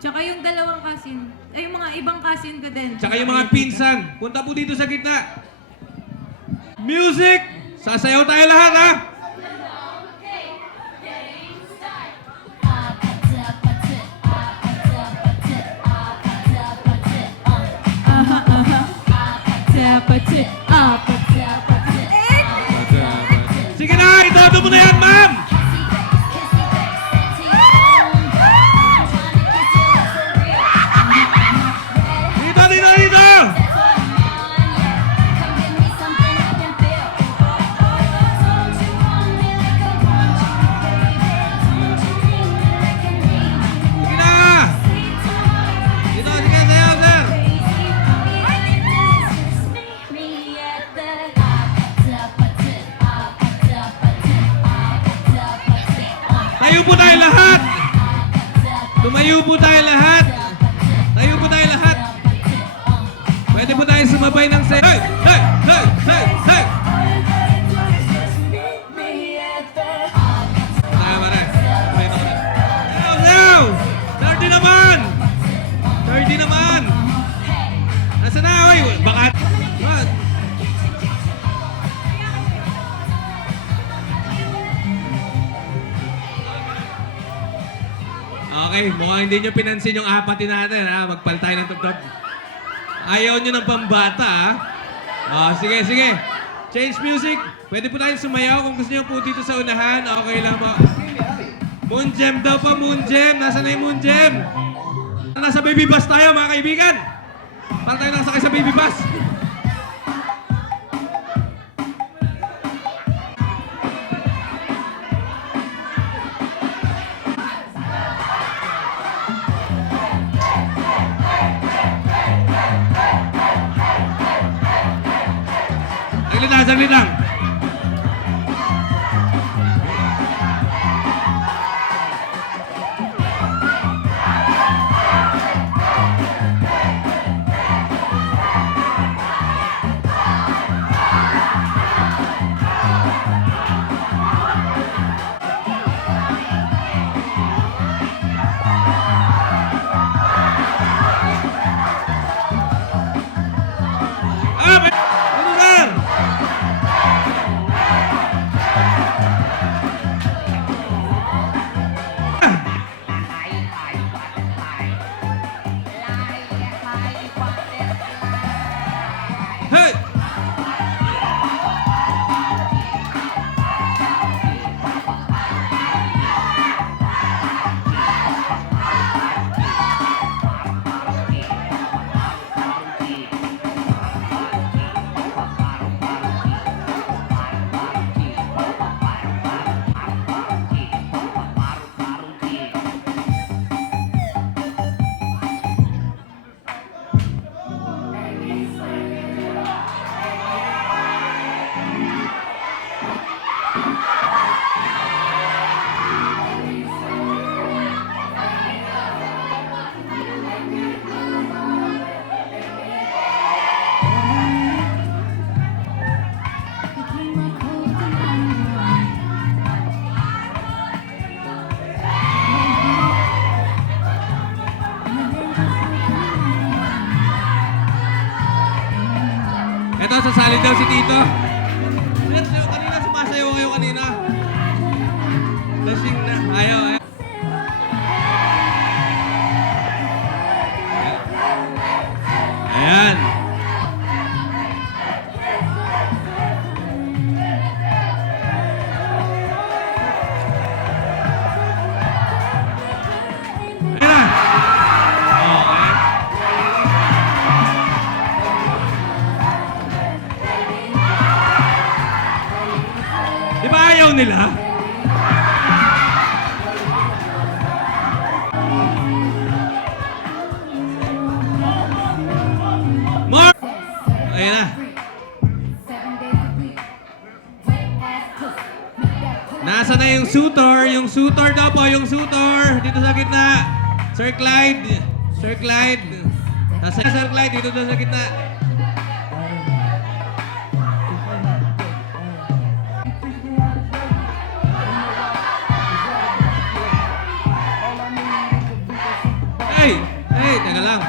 Tsaka yung dalawang cousin, ay yung mga ibang cousin ko din. Tsaka yung mga pinsan, punta po dito sa gitna. Music! Sasayaw tayo lahat, ha? apate, apate, apate. Sige na, itodo mo na yan, ma'am! Dito, dito, dito! Sige na! Dito, sige, sayaw, sir! Tayo po tayo lahat! Tumayo po tayo lahat! Tayo po tayo lahat! Pwede po tayo sumabay ng say. Hey! Hey! Hey! Hey! Hey! Tayo ba rin? Sabay na ko rin. Sayaw! Sayaw! 30 naman! 30 naman! Nasaan na? Oy! Baka... What? Okay, mukhang hindi nyo pinansin yung apatin natin, ha? Magpal tayo ng tugtog. Ayaw nyo ng pambata, ha? Sige, sige. Change music. Pwede po tayong sumayaw kung gusto nyo po dito sa unahan. Okay lang po. Moonjem daw pa, Moonjem. Nasaan na yung Moonjem? Nasa baby bus tayo, mga kaibigan. Para tayo nakasakay sa baby bus. Saglit lang. Hey! Ito, sasali daw si Tito. Kanina, sumasayaw kayo kanina. Lasing na. Ayaw, ayaw. Ayan. Di ba ayaw nila? More! Ayan na. Nasa na yung suitor? Yung suitor daw po, yung suitor. Dito sa gitna. Sir Clyde. Sir Clyde. Nasa Sir Clyde, dito sa gitna. Hey! Hey! Teka lang.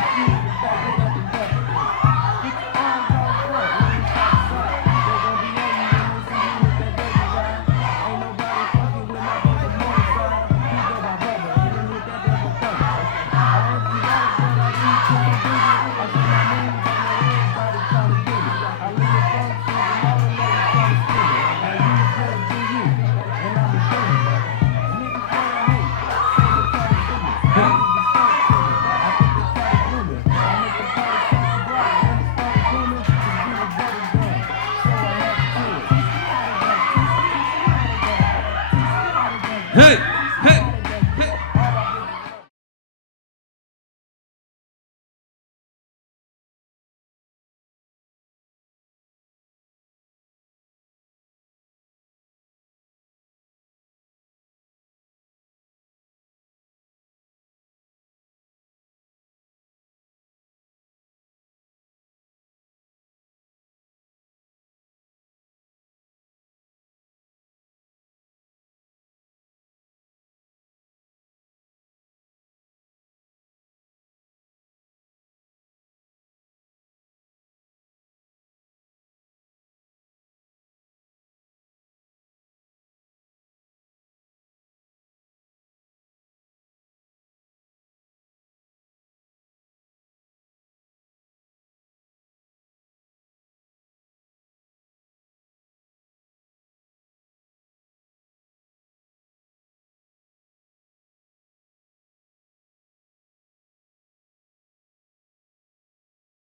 Hey!